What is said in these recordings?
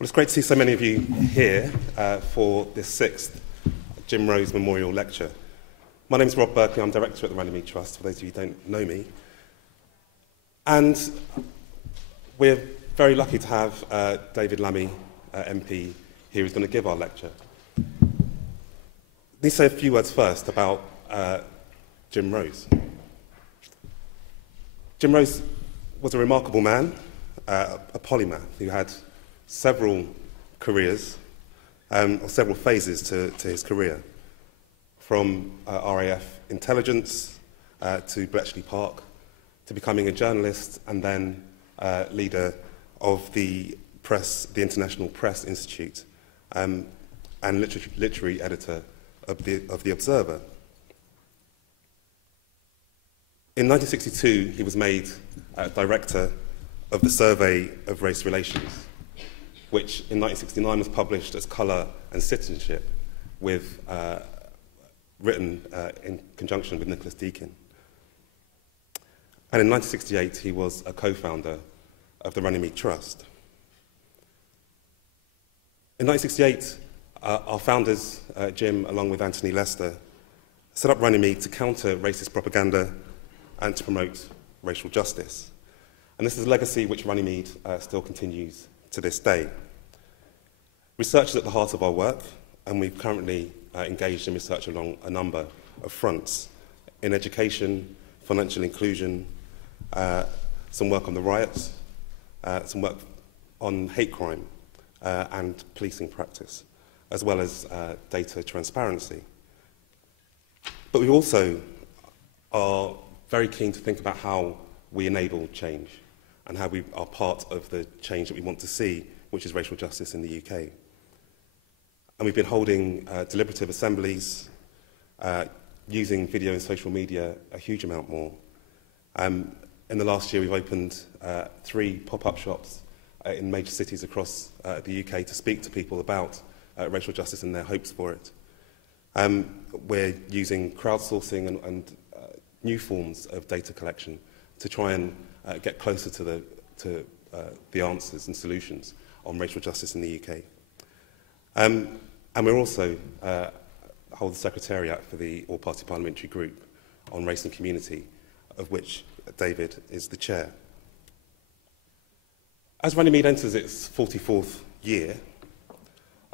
Well, it's great to see so many of you here for this 6th Jim Rose Memorial Lecture. My name is Rob Berkeley. I'm Director at the Runnymede Trust, for those of you who don't know me. And we're very lucky to have David Lammy, MP, here who's going to give our lecture. Let me say a few words first about Jim Rose. Jim Rose was a remarkable man, a polymath who had several careers, or several phases to his career, from RAF intelligence to Bletchley Park, to becoming a journalist and then leader of the International Press Institute, and literary editor of the Observer. In 1962, he was made director of the Survey of Race Relations, which in 1969 was published as Colour and Citizenship, written in conjunction with Nicholas Deakin. And in 1968, he was a co-founder of the Runnymede Trust. In 1968, our founders, Jim, along with Anthony Lester, set up Runnymede to counter racist propaganda and to promote racial justice. And this is a legacy which Runnymede still continues to this day. Research is at the heart of our work, and we've currently engaged in research along a number of fronts: in education, financial inclusion, some work on the riots, some work on hate crime and policing practice, as well as data transparency. But we also are very keen to think about how we enable change and how we are part of the change that we want to see, which is racial justice in the UK. And we've been holding deliberative assemblies, using video and social media a huge amount more. In the last year, we've opened 3 pop-up shops in major cities across the UK to speak to people about racial justice and their hopes for it. We're using crowdsourcing and new forms of data collection to try and get closer to the answers and solutions on racial justice in the UK. And we're also hold the Secretariat for the All-Party Parliamentary Group on Race and Community, of which David is the chair. As Runnymede enters its 44th year,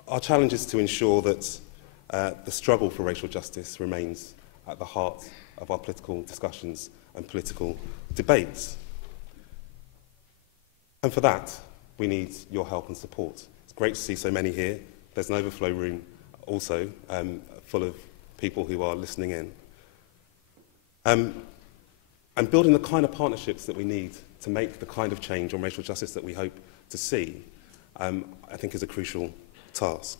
our challenge is to ensure that the struggle for racial justice remains at the heart of our political discussions and political debates. And for that, we need your help and support. It's great to see so many here. There's an overflow room also, full of people who are listening in. And building the kind of partnerships that we need to make the kind of change on racial justice that we hope to see, I think is a crucial task.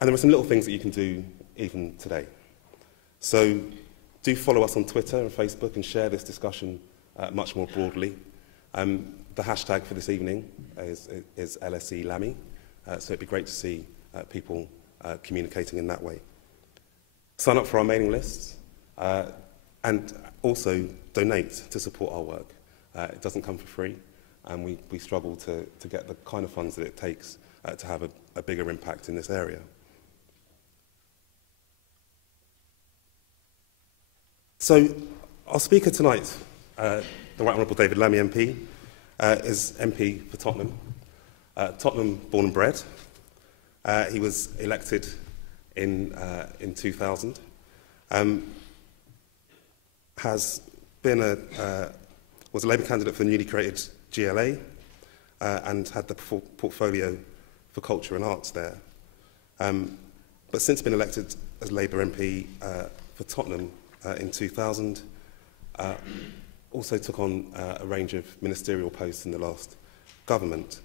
And there are some little things that you can do even today. So do follow us on Twitter and Facebook and share this discussion much more broadly. The hashtag for this evening is LSE Lammy, so it'd be great to see people communicating in that way. Sign up for our mailing lists and also donate to support our work. It doesn't come for free, and we struggle to get the kind of funds that it takes to have a bigger impact in this area. So our speaker tonight, the Right Honourable David Lammy MP, is MP for Tottenham. Tottenham born and bred. He was elected in 2000. Was a Labour candidate for the newly created GLA and had the portfolio for culture and arts there. But since been elected as Labour MP for Tottenham in 2000, also took on a range of ministerial posts in the last government,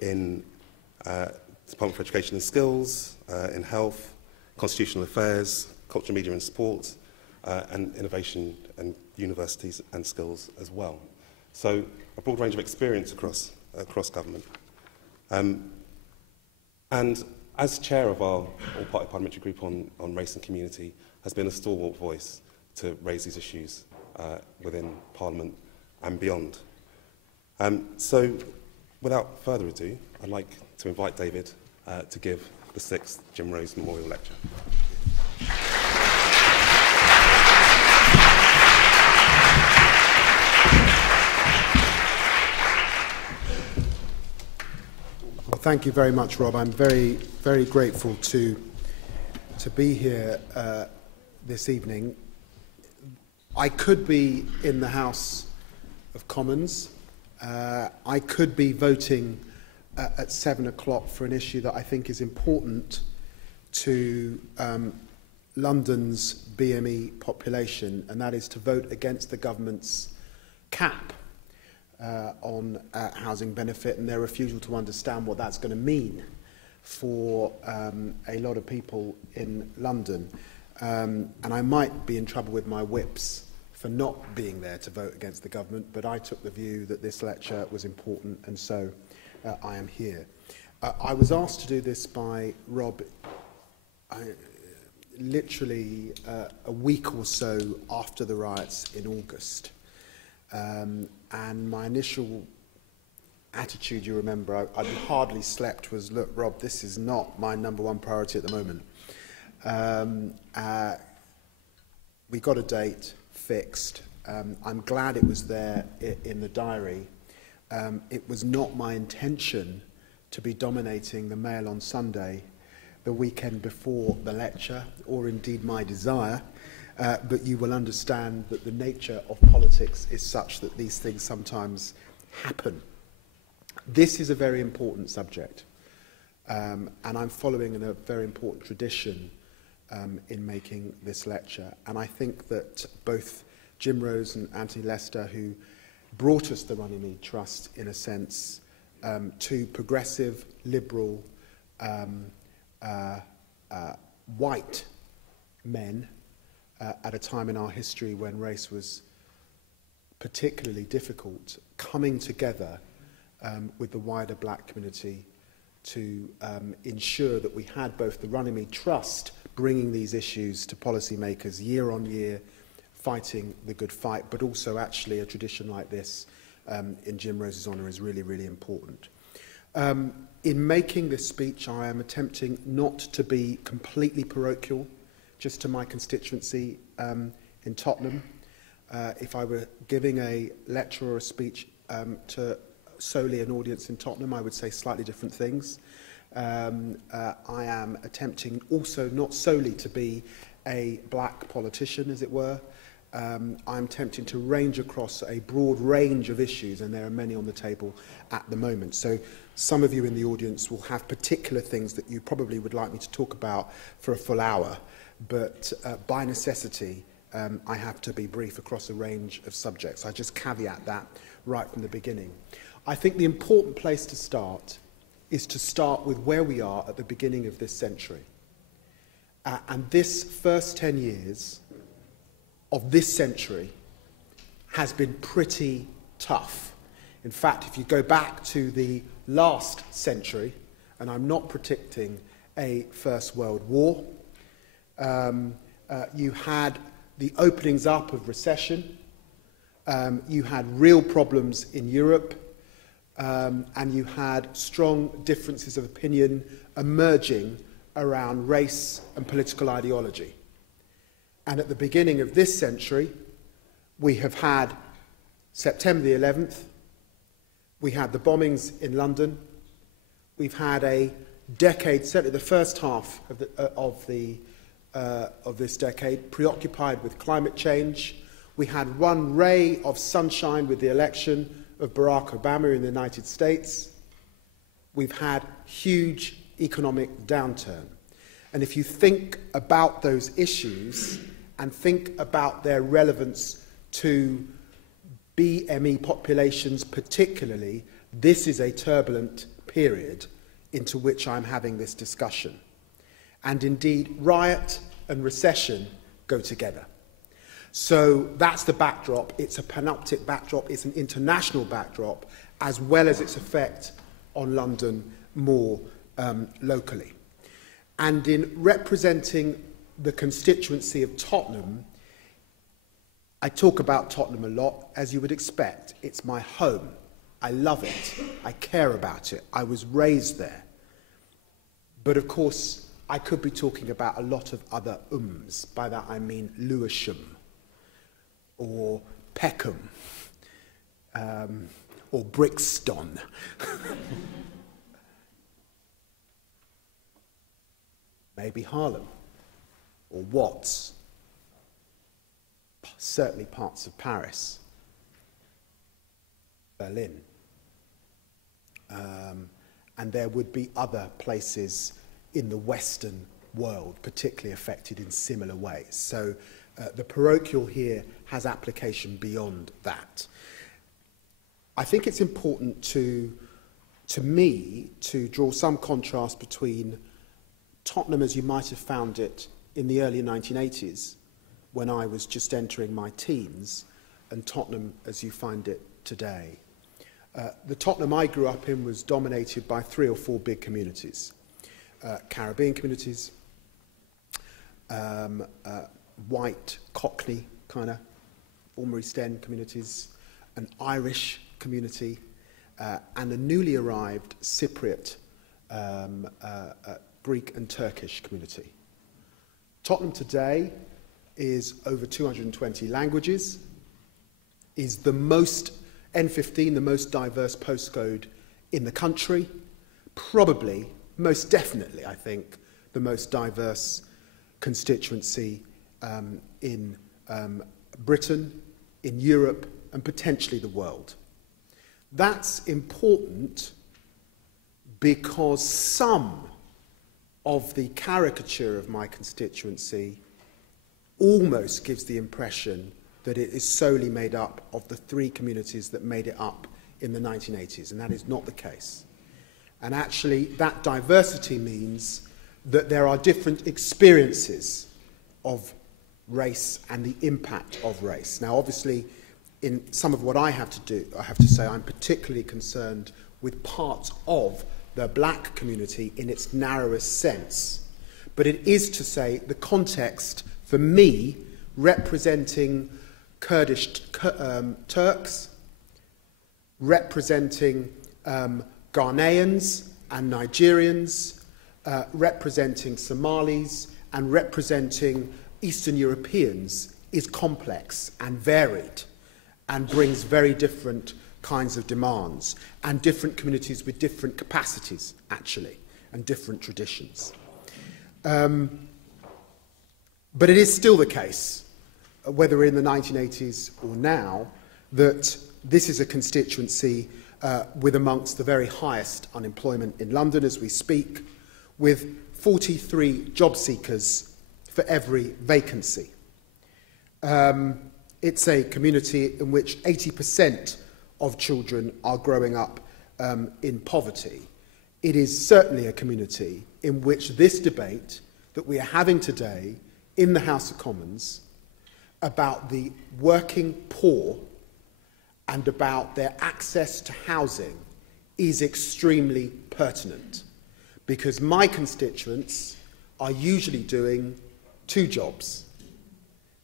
in Department for Education and Skills, in Health, Constitutional Affairs, Culture, Media and Sport, and Innovation and Universities and Skills as well. So a broad range of experience across government. And as chair of our All-Party Parliamentary Group on Race and Community, has been a stalwart voice to raise these issues within Parliament and beyond. So Without further ado, I'd like to invite David to give the 6th Jim Rose Memorial Lecture. Well, thank you very much, Rob. I'm very, very grateful to be here this evening. I could be in the House of Commons. I could be voting at 7 o'clock for an issue that I think is important to London's BME population, and that is to vote against the government's cap on housing benefit and their refusal to understand what that's going to mean for a lot of people in London. And I might be in trouble with my whips for not being there to vote against the government, but I took the view that this lecture was important, and so I am here. I was asked to do this by Rob literally a week or so after the riots in August. And my initial attitude, you remember, I'd hardly slept, was, look, Rob, this is not my #1 priority at the moment. We got a date fixed. I'm glad it was there in the diary. It was not my intention to be dominating the Mail on Sunday the weekend before the lecture, or indeed my desire, but you will understand that the nature of politics is such that these things sometimes happen. This is a very important subject, and I'm following in a very important tradition in making this lecture. And I think that both Jim Rose and Anthony Lester, who brought us the Runnymede Trust, in a sense, to progressive, liberal, white men at a time in our history when race was particularly difficult, coming together with the wider black community to ensure that we had both the Runnymede Trust bringing these issues to policymakers year on year, fighting the good fight, but also actually a tradition like this in Jim Rose's honour is really, really important. In making this speech, I am attempting not to be completely parochial, just to my constituency in Tottenham. If I were giving a lecture or a speech to solely an audience in Tottenham, I would say slightly different things. I am attempting also not solely to be a black politician, as it were. I'm attempting to range across a broad range of issues, and there are many on the table at the moment. So some of you in the audience will have particular things that you probably would like me to talk about for a full hour, but by necessity, I have to be brief across a range of subjects. I just caveat that right from the beginning. I think the important place to start is to start with where we are at the beginning of this century. And this first 10 years of this century has been pretty tough. In fact, if you go back to the last century, and I'm not predicting a First World War, you had the openings up of recession, you had real problems in Europe, and you had strong differences of opinion emerging around race and political ideology. And at the beginning of this century, we have had September the 11th, we had the bombings in London, we've had a decade, certainly the first half of this decade, preoccupied with climate change. We had one ray of sunshine with the election of Barack Obama in the United States. We've had huge economic downturn. And if you think about those issues and think about their relevance to BME populations particularly, this is a turbulent period into which I'm having this discussion. And indeed, riot and recession go together. So that's the backdrop. It's a panoptic backdrop. It's an international backdrop, as well as its effect on London more locally. And in representing the constituency of Tottenham, I talk about Tottenham a lot, as you would expect. It's my home. I love it. I care about it. I was raised there. But of course, I could be talking about a lot of other ums. By that I mean Lewisham, or Peckham, or Brixton. Maybe Harlem, or Watts, certainly parts of Paris, Berlin. And there would be other places in the Western world particularly affected in similar ways. So the parochial here has application beyond that. I think it's important to me to draw some contrast between Tottenham as you might have found it in the early 1980s when I was just entering my teens, and Tottenham as you find it today. The Tottenham I grew up in was dominated by 3 or 4 big communities. Caribbean communities, white Cockney kind of former East End communities, an Irish community, and a newly arrived Cypriot, Greek and Turkish community. Tottenham today is over 220 languages, is the most, N15, the most diverse postcode in the country, probably, most definitely, I think, the most diverse constituency in Britain, in Europe, and potentially the world. That's important because some of the caricature of my constituency almost gives the impression that it is solely made up of the 3 communities that made it up in the 1980s, and that is not the case. And actually, that diversity means that there are different experiences of race and the impact of race. Now, obviously, in some of what I have to do, I have to say I'm particularly concerned with parts of the black community in its narrowest sense. But it is to say the context, for me, representing Kurdish Turks, representing Ghanaians and Nigerians, representing Somalis, and representing Eastern Europeans is complex and varied and brings very different kinds of demands and different communities with different capacities, actually, and different traditions. But it is still the case, whether in the 1980s or now, that this is a constituency with amongst the very highest unemployment in London as we speak, with 43 job seekers for every vacancy. It's a community in which 80% of children are growing up in poverty. It is certainly a community in which this debate that we are having today in the House of Commons about the working poor and about their access to housing is extremely pertinent, because my constituents are usually doing 2 jobs.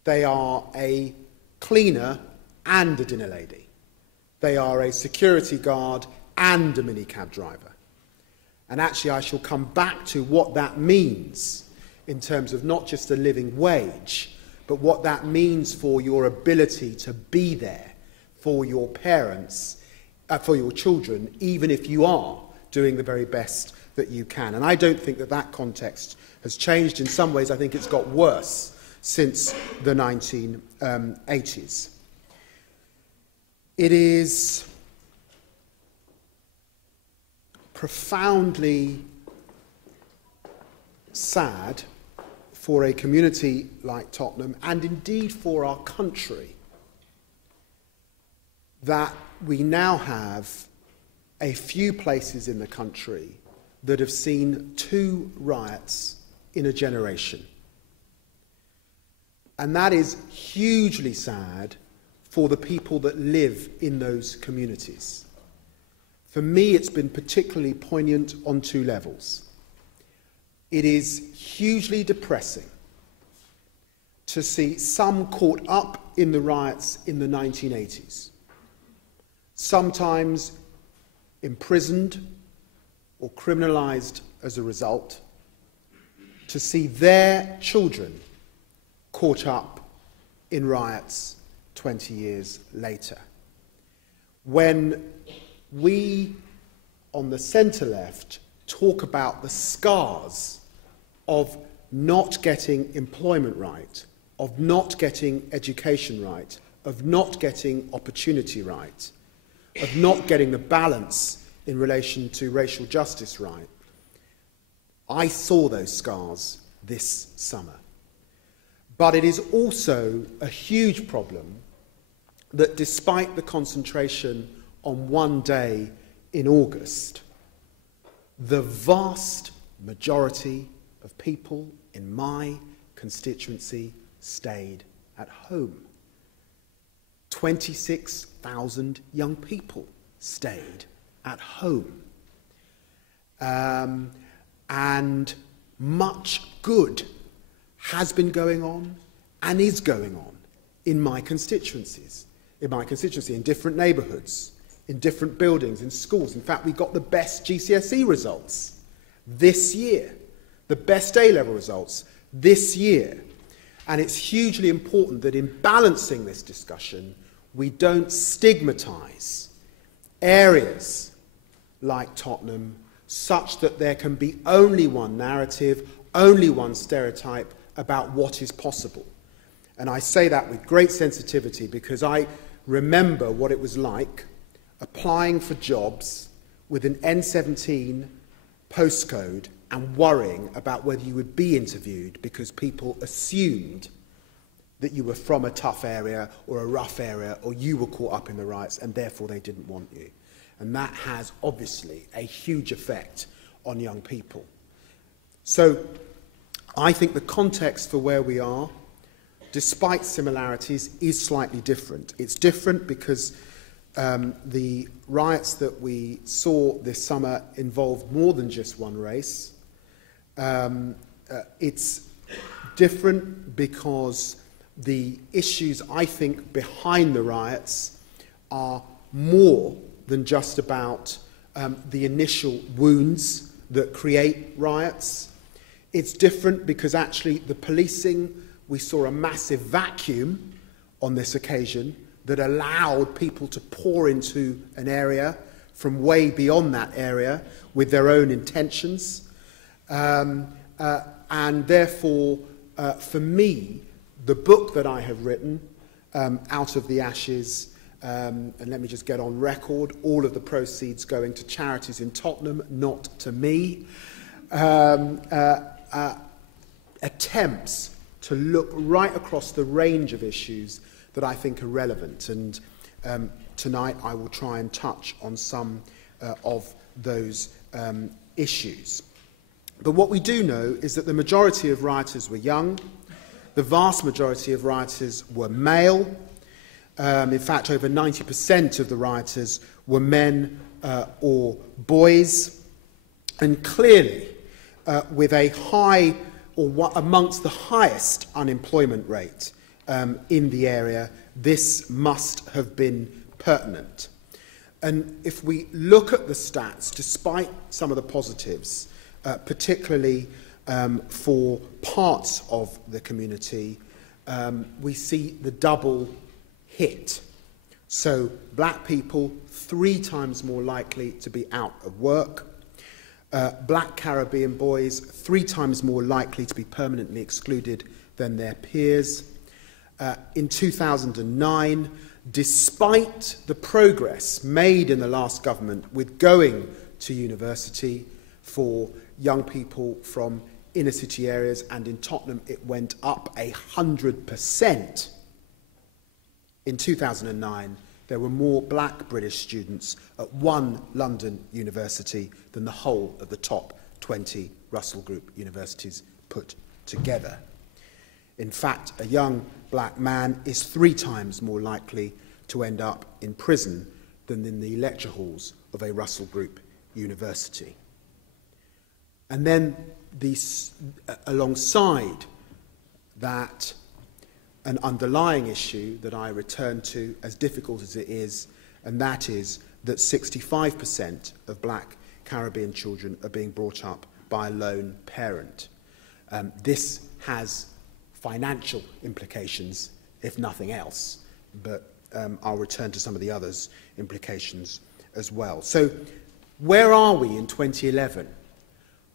They are a cleaner and a dinner lady. They are a security guard and a minicab driver. And actually I shall come back to what that means in terms of not just a living wage, but what that means for your ability to be there for your parents, for your children, even if you are doing the very best that you can. And I don't think that that context has changed. In some ways, I think it's got worse since the 1980s. It is profoundly sad for a community like Tottenham, and indeed for our country, that we now have a few places in the country that have seen 2 riots in a generation. And that is hugely sad for the people that live in those communities. For me, it's been particularly poignant on 2 levels. It is hugely depressing to see some caught up in the riots in the 1980s, sometimes imprisoned or criminalised as a result, to see their children caught up in riots 20 years later. When we, on the centre-left, talk about the scars of not getting employment right, of not getting education right, of not getting opportunity right, of not getting the balance in relation to racial justice right, I saw those scars this summer. But it is also a huge problem that despite the concentration on one day in August, the vast majority of people in my constituency stayed at home. 26,000 young people stayed at home. And much good has been going on and is going on in my constituencies, in different neighbourhoods, in different buildings, in schools. In fact, we got the best GCSE results this year, the best A-level results this year. And it's hugely important that in balancing this discussion, we don't stigmatise areas like Tottenham such that there can be only one narrative, only one stereotype about what is possible. And I say that with great sensitivity because I remember what it was like applying for jobs with an N17 postcode and worrying about whether you would be interviewed because people assumed that you were from a tough area or a rough area or you were caught up in the riots and therefore they didn't want you. And that has obviously a huge effect on young people. So I think the context for where we are, despite similarities, is slightly different. It's different because the riots that we saw this summer involved more than just one race. It's different because the issues, I think, behind the riots are more than just about the initial wounds that create riots. It's different because actually the policing, we saw a massive vacuum on this occasion that allowed people to pour into an area from way beyond that area with their own intentions. And therefore, for me, the book that I have written, Out of the Ashes, and let me just get on record, all of the proceeds going to charities in Tottenham, not to me, attempts to look right across the range of issues that I think are relevant. And tonight I will try and touch on some of those issues. But what we do know is that the majority of rioters were young. The vast majority of rioters were male. In fact, over 90% of the rioters were men or boys. And clearly, with a high, or amongst the highest unemployment rate in the area, this must have been pertinent. And if we look at the stats, despite some of the positives, particularly for parts of the community, we see the double hit. So black people 3 times more likely to be out of work. Black Caribbean boys 3 times more likely to be permanently excluded than their peers. In 2009, despite the progress made in the last government with going to university for young people from inner city areas, and in Tottenham it went up 100%. In 2009, there were more black British students at one London university than the whole of the top 20 Russell Group universities put together. In fact, a young black man is 3 times more likely to end up in prison than in the lecture halls of a Russell Group university. And then alongside that, an underlying issue that I return to, as difficult as it is, and that is that 65% of black Caribbean children are being brought up by a lone parent. This has financial implications, if nothing else, but I'll return to some of the others implications as well. So where are we in 2011?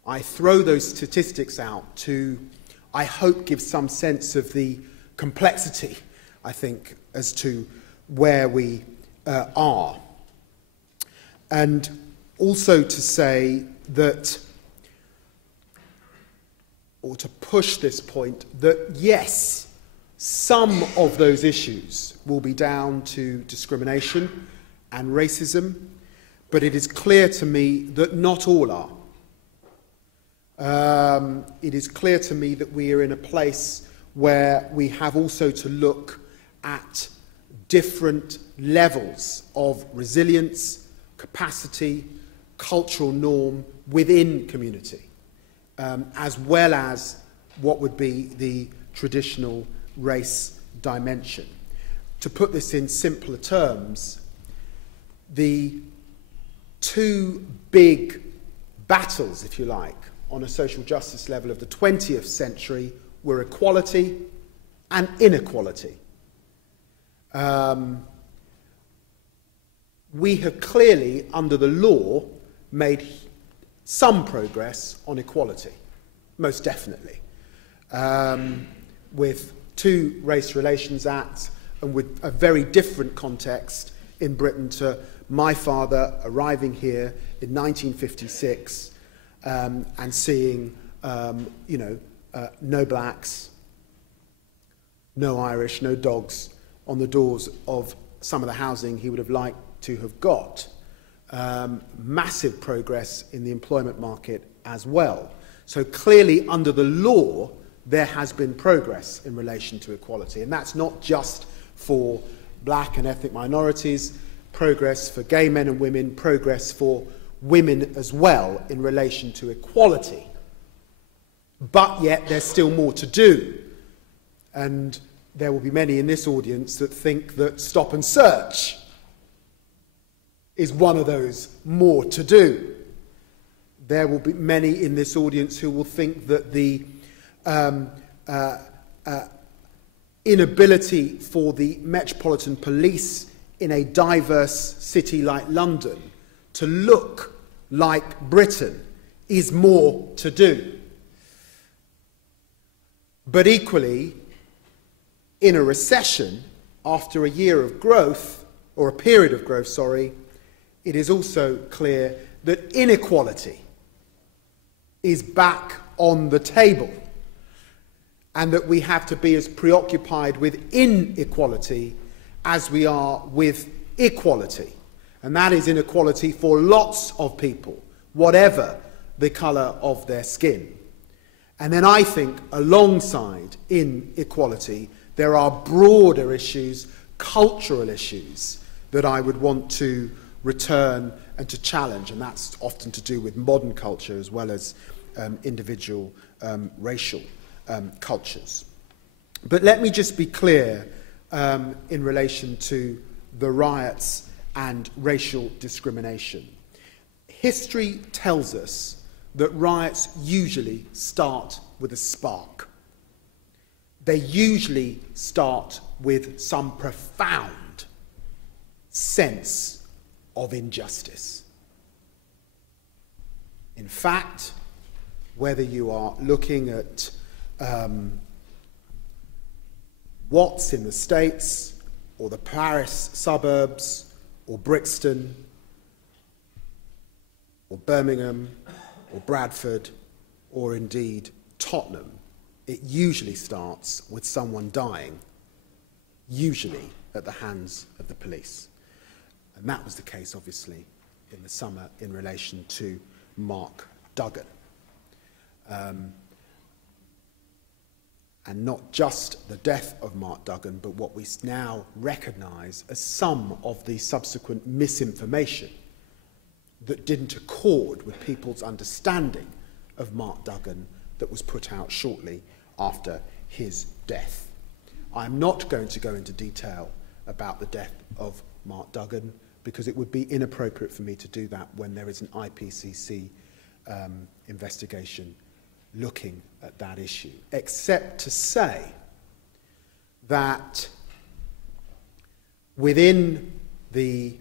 I throw those statistics out to, I hope, give some sense of the complexity, I think, as to where we are. And also to say that, or to push this point, that yes, some of those issues will be down to discrimination and racism, but it is clear to me that not all are. It is clear to me that we are in a place where we have also to look at different levels of resilience, capacity, cultural norm within community, as well as what would be the traditional race dimension. To put this in simpler terms, the two big battles, if you like, on a social justice level of the 20th century were equality and inequality. We have clearly, under the law, made some progress on equality, most definitely, with two Race Relations Acts and with a very different context in Britain to my father arriving here in 1956 and seeing, no blacks, no Irish, no dogs on the doors of some of the housing he would have liked to have got. Massive progress in the employment market as well. So clearly, under the law, there has been progress in relation to equality. And that's not just for black and ethnic minorities, progress for gay men and women, progress for women as well in relation to equality. But yet there's still more to do. And there will be many in this audience that think that stop and search is one of those more to do. There will be many in this audience who will think that the inability for the Metropolitan Police in a diverse city like London to look like Britain is more to do. But equally, in a recession, after a year of growth, or a period of growth, it is also clear that inequality is back on the table, and that we have to be as preoccupied with inequality as we are with equality. And that is inequality for lots of people, whatever the colour of their skin. And then I think alongside inequality, there are broader issues, cultural issues, that I would want to return and to challenge, and that's often to do with modern culture as well as individual racial cultures. But let me just be clear in relation to the riots and racial discrimination. History tells us that riots usually start with a spark. They usually start with some profound sense of injustice. In fact, whether you are looking at Watts in the States, or the Paris suburbs, or Brixton, or Birmingham, or Bradford, or indeed Tottenham, it usually starts with someone dying, usually at the hands of the police. And that was the case, obviously, in the summer in relation to Mark Duggan. And not just the death of Mark Duggan, but what we now recognise as some of the subsequent misinformation that didn't accord with people's understanding of Mark Duggan that was put out shortly after his death. I'm not going to go into detail about the death of Mark Duggan, because it would be inappropriate for me to do that when there is an IPCC investigation looking at that issue, except to say that within the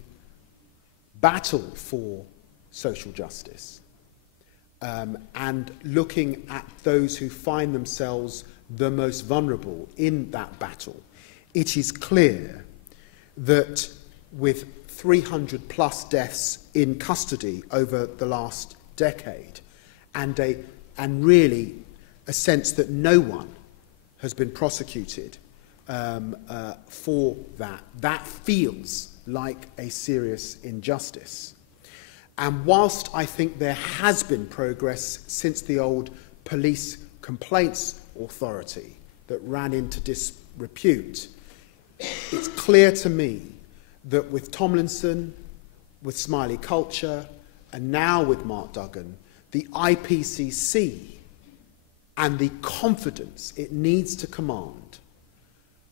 battle for social justice, and looking at those who find themselves the most vulnerable in that battle, it is clear that with 300 plus deaths in custody over the last decade, and really a sense that no one has been prosecuted for that, that feels like a serious injustice. And whilst I think there has been progress since the old police complaints authority that ran into disrepute, it's clear to me that with Tomlinson, with Smiley Culture, and now with Mark Duggan, the IPCC and the confidence it needs to command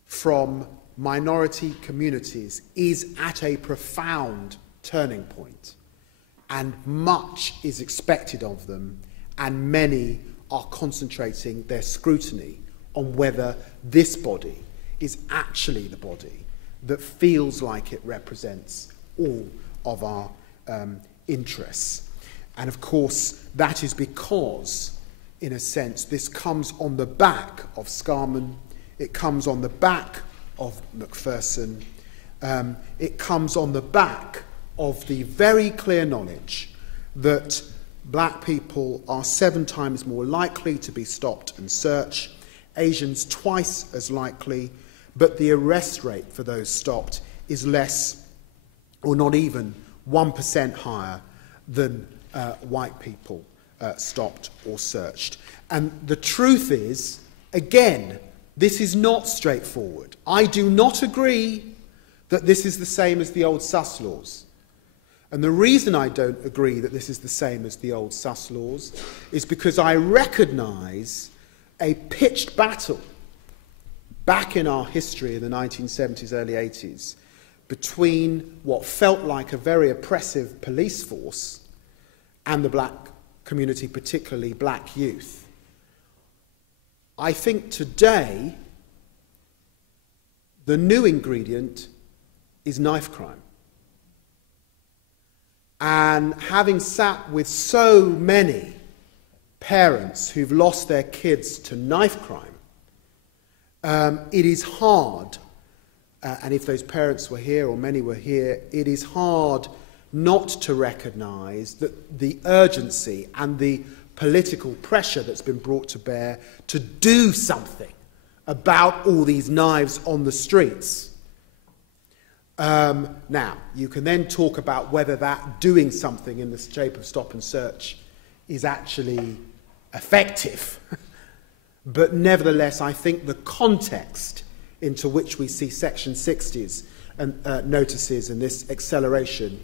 from minority communities is at a profound turning point, and much is expected of them, and many are concentrating their scrutiny on whether this body is actually the body that feels like it represents all of our interests. And of course, that is because, in a sense, this comes on the back of Scarman, it comes on the back of Macpherson, it comes on the back of the very clear knowledge that black people are 7 times more likely to be stopped and searched, Asians twice as likely, but the arrest rate for those stopped is less, or not even 1% higher than white people stopped or searched. And the truth is, again, this is not straightforward. I do not agree that this is the same as the old sus laws. And the reason I don't agree that this is the same as the old sus laws is because I recognise a pitched battle back in our history in the 1970s, early 80s, between what felt like a very oppressive police force and the black community, particularly black youth. I think today the new ingredient is knife crime. And having sat with so many parents who've lost their kids to knife crime, it is hard, and if those parents were here, or many were here, it is hard not to recognise that the urgency and the political pressure that's been brought to bear to do something about all these knives on the streets. Now, you can then talk about whether that doing something in the shape of stop and search is actually effective. But nevertheless, I think the context into which we see Section 60s and notices and this acceleration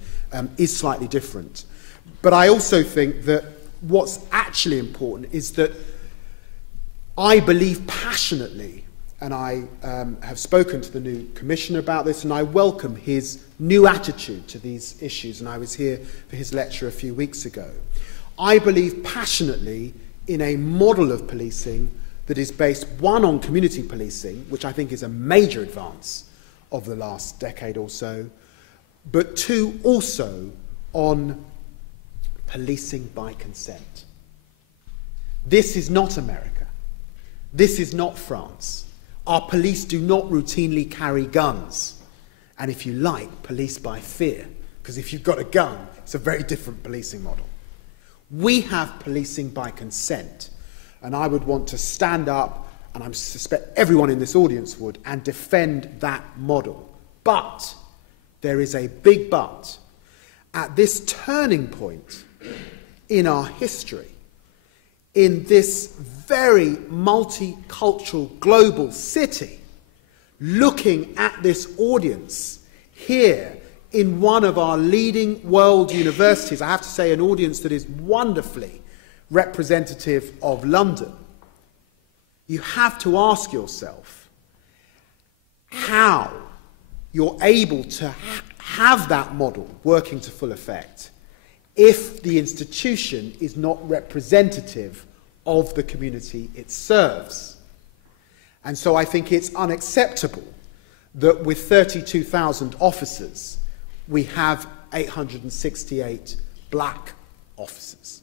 is slightly different. But I also think that what's actually important is that I believe passionately, and I have spoken to the new commissioner about this, and I welcome his new attitude to these issues, and I was here for his lecture a few weeks ago. I believe passionately in a model of policing that is based, one, on community policing, which I think is a major advance of the last decade or so, but 2, also on policing by consent. This is not America. This is not France. Our police do not routinely carry guns. And if you like, police by fear. Because if you've got a gun, it's a very different policing model. We have policing by consent. And I would want to stand up, and I suspect everyone in this audience would, and defend that model. But there is a big but. At this turning point in our history, in this very multicultural global city, looking at this audience here in one of our leading world universities, I have to say an audience that is wonderfully representative of London, you have to ask yourself how you're able to have that model working to full effect if the institution is not representative of the community it serves. And so I think it's unacceptable that with 32,000 officers, we have 868 black officers.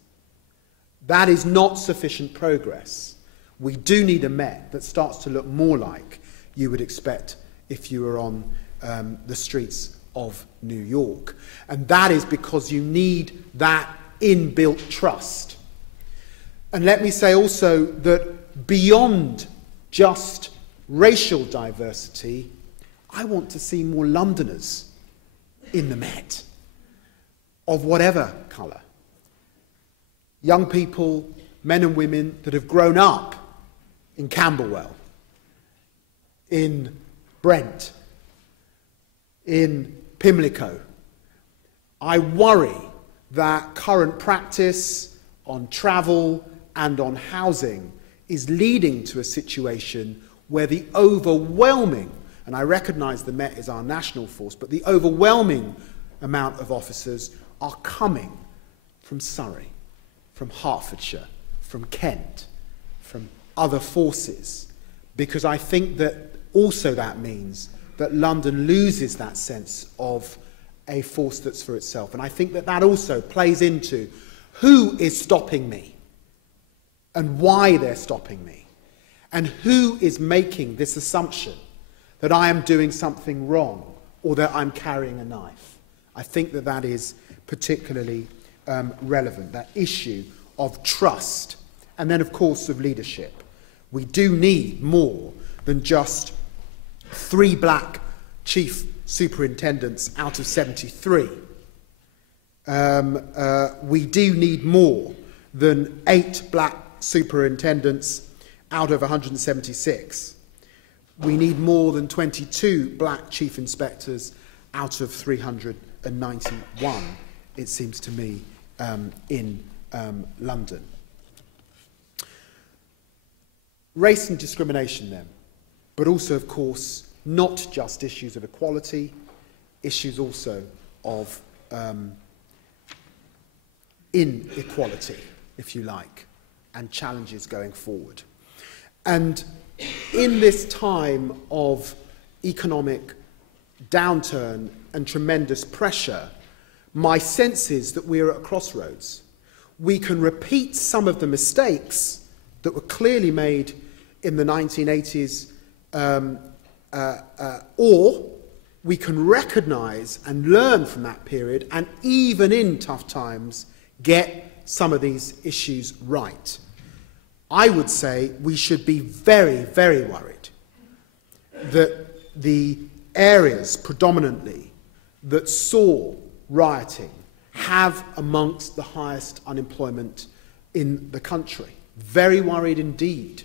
That is not sufficient progress. We do need a Met that starts to look more like you would expect if you were on the streets of New York. And that is because you need that inbuilt trust. And let me say also that beyond just racial diversity, I want to see more Londoners in the Met, of whatever colour. Young people, men and women that have grown up in Camberwell, in Brent, in Pimlico. I worry that current practice on travel and on housing is leading to a situation where the overwhelming, and I recognise the Met is our national force, but the overwhelming amount of officers are coming from Surrey, from Hertfordshire, from Kent, from other forces, because I think that also that means that London loses that sense of a force that's for itself. And I think that that also plays into who is stopping me and why they're stopping me, and who is making this assumption that I am doing something wrong or that I'm carrying a knife. I think that that is particularly relevant, that issue of trust, and then, of course, of leadership. We do need more than just 3 black chief superintendents out of 73. We do need more than 8 black superintendents out of 176. We need more than 22 black chief inspectors out of 391, it seems to me, in London. Race and discrimination then, but also, of course, not just issues of equality, issues also of inequality, if you like, and challenges going forward. And in this time of economic downturn and tremendous pressure, my sense is that we are at a crossroads. We can repeat some of the mistakes that were clearly made in the 1980s, or we can recognise and learn from that period, and even in tough times, get some of these issues right. I would say we should be very, very worried that the areas predominantly that saw rioting have amongst the highest unemployment in the country. Very worried indeed.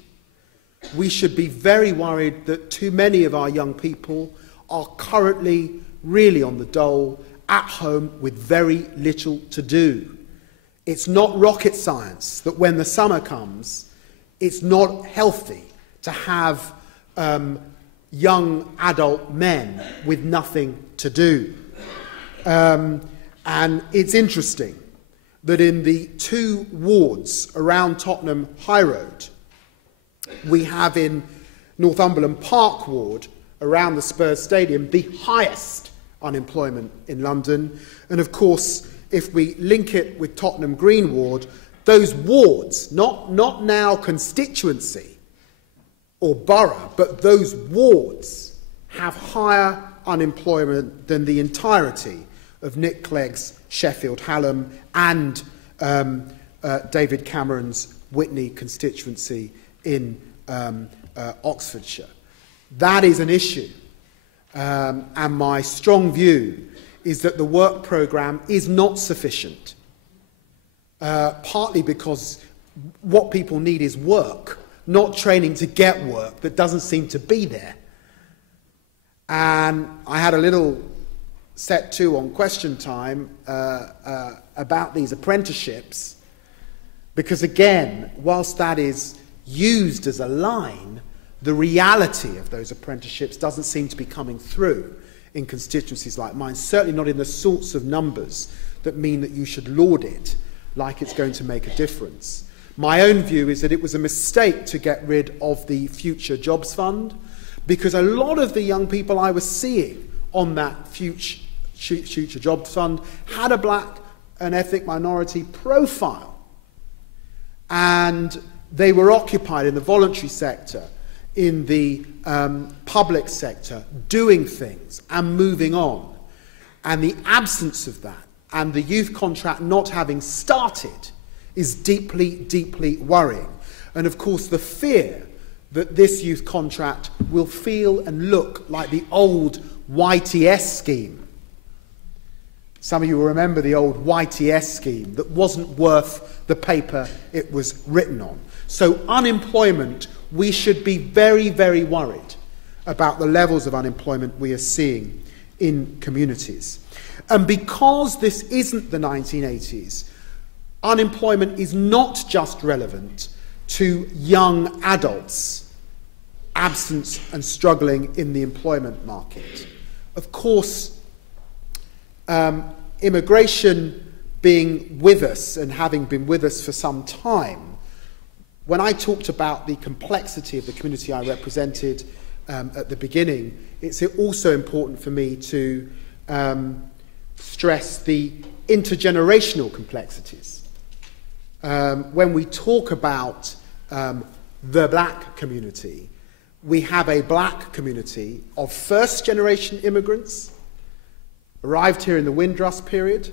We should be very worried that too many of our young people are currently really on the dole, at home with very little to do. It's not rocket science that when the summer comes, it's not healthy to have young adult men with nothing to do. And it's interesting that in the 2 wards around Tottenham High Road, we have in Northumberland Park Ward, around the Spurs Stadium, the highest unemployment in London. And of course, if we link it with Tottenham Green Ward, those wards, not now constituency or borough, but those wards have higher unemployment than the entirety of Nick Clegg's Sheffield Hallam and David Cameron's Witney constituency in Oxfordshire. That is an issue. And my strong view is that the work programme is not sufficient. Partly because what people need is work, not training to get work that doesn't seem to be there. And I had a little set too on Question Time about these apprenticeships, because again, whilst that is used as a line, the reality of those apprenticeships doesn't seem to be coming through in constituencies like mine, certainly not in the sorts of numbers that mean that you should laud it like it's going to make a difference. My own view is that it was a mistake to get rid of the Future Jobs Fund, because a lot of the young people I was seeing on that Future Jobs Fund had a black and ethnic minority profile. And they were occupied in the voluntary sector, in the public sector, doing things and moving on. And the absence of that, and the youth contract not having started, is deeply, deeply worrying. And of course, the fear that this youth contract will feel and look like the old YTS scheme. Some of you will remember the old YTS scheme that wasn't worth the paper it was written on. So unemployment, we should be very, very worried about the levels of unemployment we are seeing in communities. And because this isn't the 1980s, unemployment is not just relevant to young adults, absent and struggling in the employment market. Of course, immigration being with us and having been with us for some time, when I talked about the complexity of the community I represented at the beginning, it's also important for me to stress the intergenerational complexities. When we talk about the black community, we have a black community of first-generation immigrants, arrived here in the Windrush period,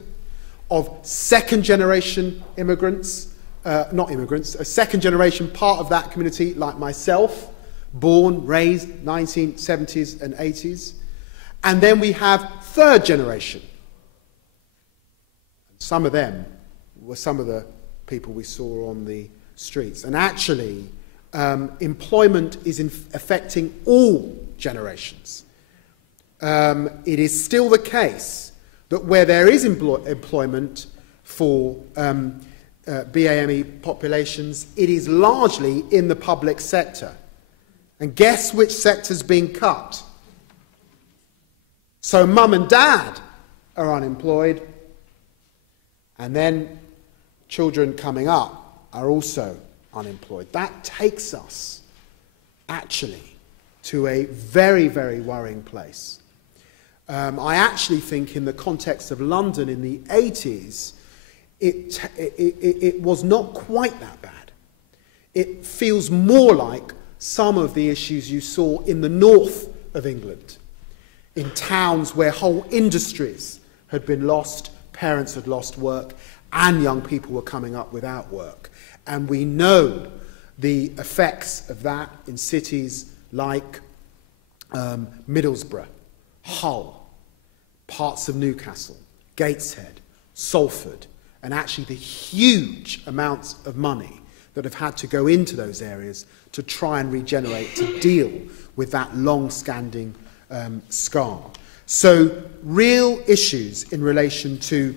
of second-generation immigrants, not immigrants, a second-generation part of that community, like myself, born, raised, 1970s and 80s. And then we have third generation. Some of them were some of the people we saw on the streets. And actually, employment is affecting all generations. It is still the case that where there is employment for BAME populations, it is largely in the public sector. And guess which sector's being cut? So mum and dad are unemployed, and then children coming up are also unemployed. That takes us, actually, to a very, very worrying place. I actually think in the context of London in the 80s, it was not quite that bad. It feels more like some of the issues you saw in the north of England, in towns where whole industries had been lost, parents had lost work, and young people were coming up without work. And we know the effects of that in cities like Middlesbrough, Hull, parts of Newcastle, Gateshead, Salford, and actually the huge amounts of money that have had to go into those areas to try and regenerate, to deal with that long-standing scar. So real issues in relation to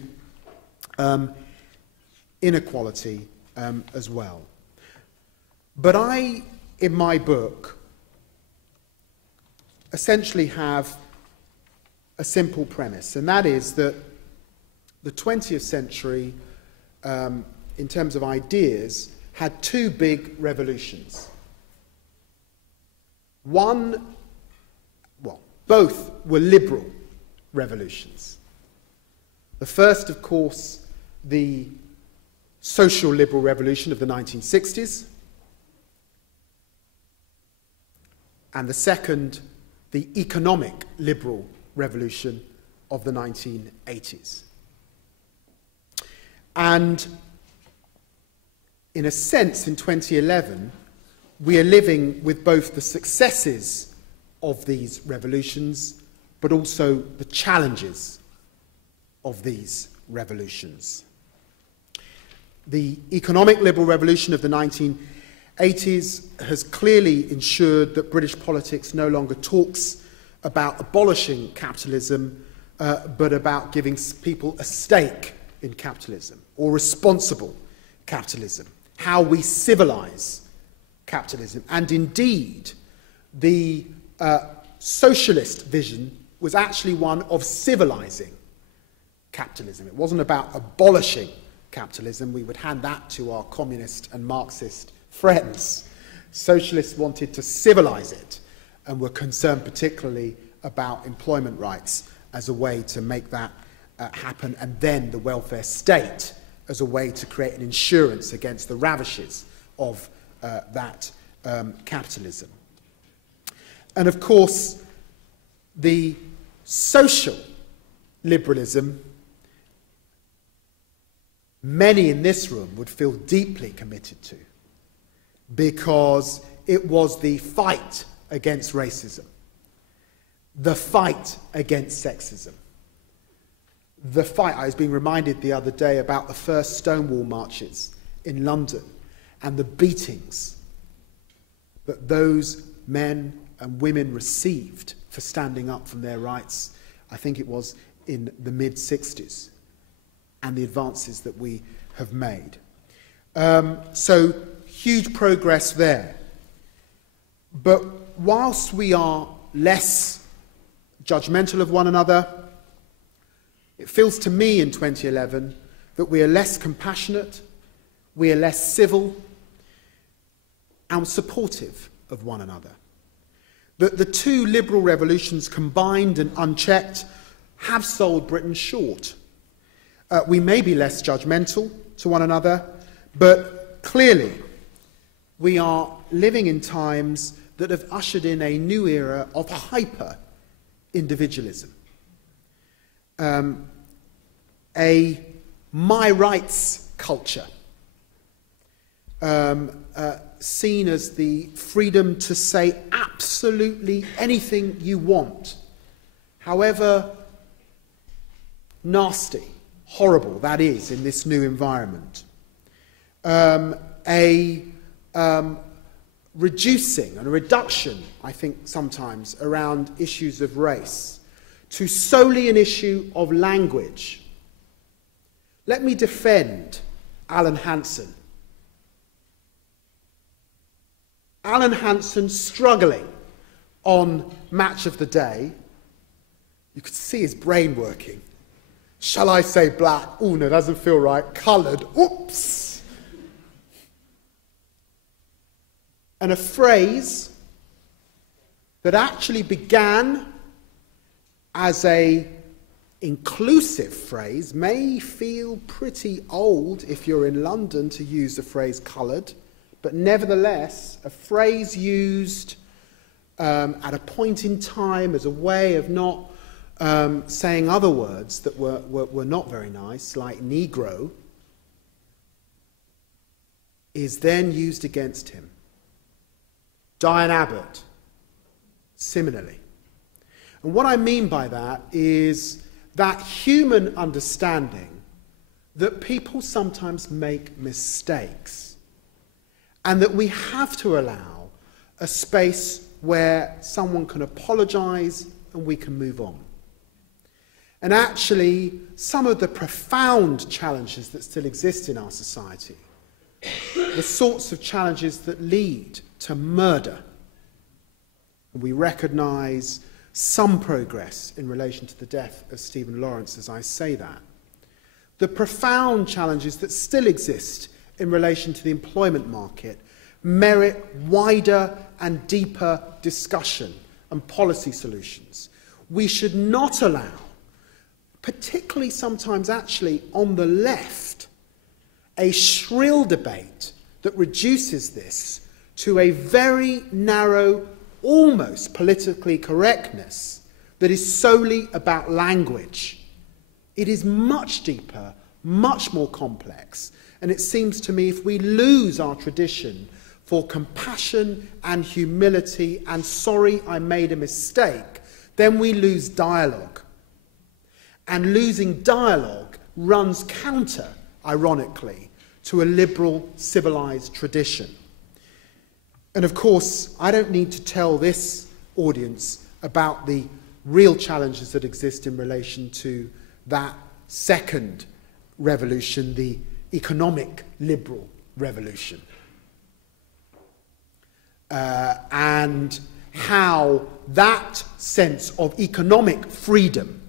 inequality as well. But I, in my book, essentially have a simple premise, and that is that the 20th century, in terms of ideas, had two big revolutions. One, well, both were liberal revolutions. The first, of course, the social liberal revolution of the 1960s, and the second, the economic liberal revolution of the 1980s. And in a sense, in 2011, we are living with both the successes of these revolutions, but also the challenges of these revolutions. The economic liberal revolution of the 1980s has clearly ensured that British politics no longer talks about abolishing capitalism, but about giving people a stake in capitalism, or responsible capitalism, how we civilise capitalism. And indeed, the socialist vision was actually one of civilizing capitalism. It wasn't about abolishing capitalism. We would hand that to our communist and Marxist friends. Socialists wanted to civilize it and were concerned particularly about employment rights as a way to make that happen, and then the welfare state as a way to create an insurance against the ravages of that capitalism. And of course, the social liberalism, many in this room would feel deeply committed to, because it was the fight against racism, the fight against sexism, the fight. I was being reminded the other day about the first Stonewall marches in London and the beatings that those men and women received for standing up for their rights. I think it was in the mid-60s, and the advances that we have made. So huge progress there. But whilst we are less judgmental of one another, it feels to me in 2011 that we are less compassionate, we are less civil, and supportive of one another. That the two liberal revolutions combined and unchecked have sold Britain short. We may be less judgmental to one another, but clearly we are living in times that have ushered in a new era of hyper-individualism. A my rights culture, seen as the freedom to say absolutely anything you want, however nasty, horrible that is in this new environment. Reducing and a reduction, I think, sometimes around issues of race to solely an issue of language. Let me defend Alan Hansen. Alan Hansen struggling on Match of the Day. You could see his brain working. Shall I say black? Oh, no, doesn't feel right. Coloured. Oops. And a phrase that actually began as a inclusive phrase, may feel pretty old if you're in London to use the phrase coloured, but nevertheless a phrase used at a point in time as a way of not saying other words that were not very nice, like Negro, is then used against him. Diane Abbott, similarly. And what I mean by that is that human understanding that people sometimes make mistakes, and that we have to allow a space where someone can apologise and we can move on. And actually, some of the profound challenges that still exist in our society, the sorts of challenges that lead to murder, and we recognise some progress in relation to the death of Stephen Lawrence as I say that, the profound challenges that still exist in relation to the employment market merit wider and deeper discussion and policy solutions. We should not allow, particularly sometimes actually on the left, a shrill debate that reduces this to a very narrow, almost politically correctness that is solely about language. It is much deeper, much more complex, and it seems to me if we lose our tradition for compassion and humility and sorry I made a mistake, then we lose dialogue. And losing dialogue runs counter, ironically, to a liberal, civilised tradition. And of course, I don't need to tell this audience about the real challenges that exist in relation to that second revolution, the economic liberal revolution. And how that sense of economic freedom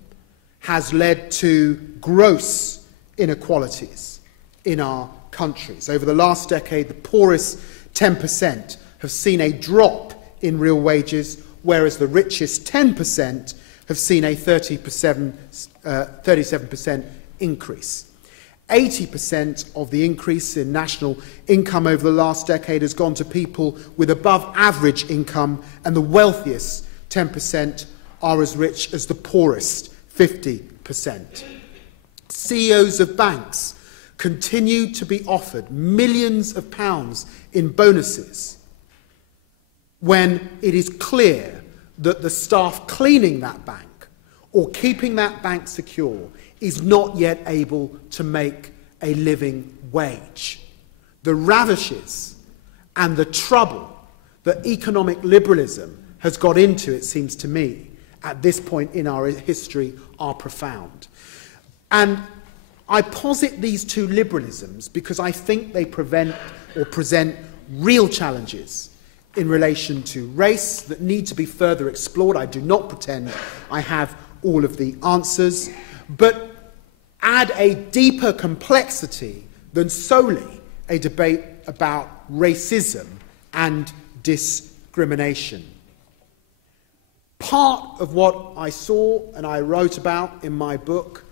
has led to gross inequalities in our countries. Over the last decade, the poorest 10% have seen a drop in real wages, whereas the richest 10% have seen a 37% increase. 80% of the increase in national income over the last decade has gone to people with above average income, and the wealthiest 10% are as rich as the poorest 50%. CEOs of banks continue to be offered millions of pounds in bonuses when it is clear that the staff cleaning that bank or keeping that bank secure is not yet able to make a living wage. The ravishes and the trouble that economic liberalism has got into, it seems to me, at this point in our history are profound. And I posit these two liberalisms because I think they present real challenges in relation to race that need to be further explored. I do not pretend I have all of the answers, but add a deeper complexity than solely a debate about racism and discrimination. Part of what I saw and I wrote about in my book,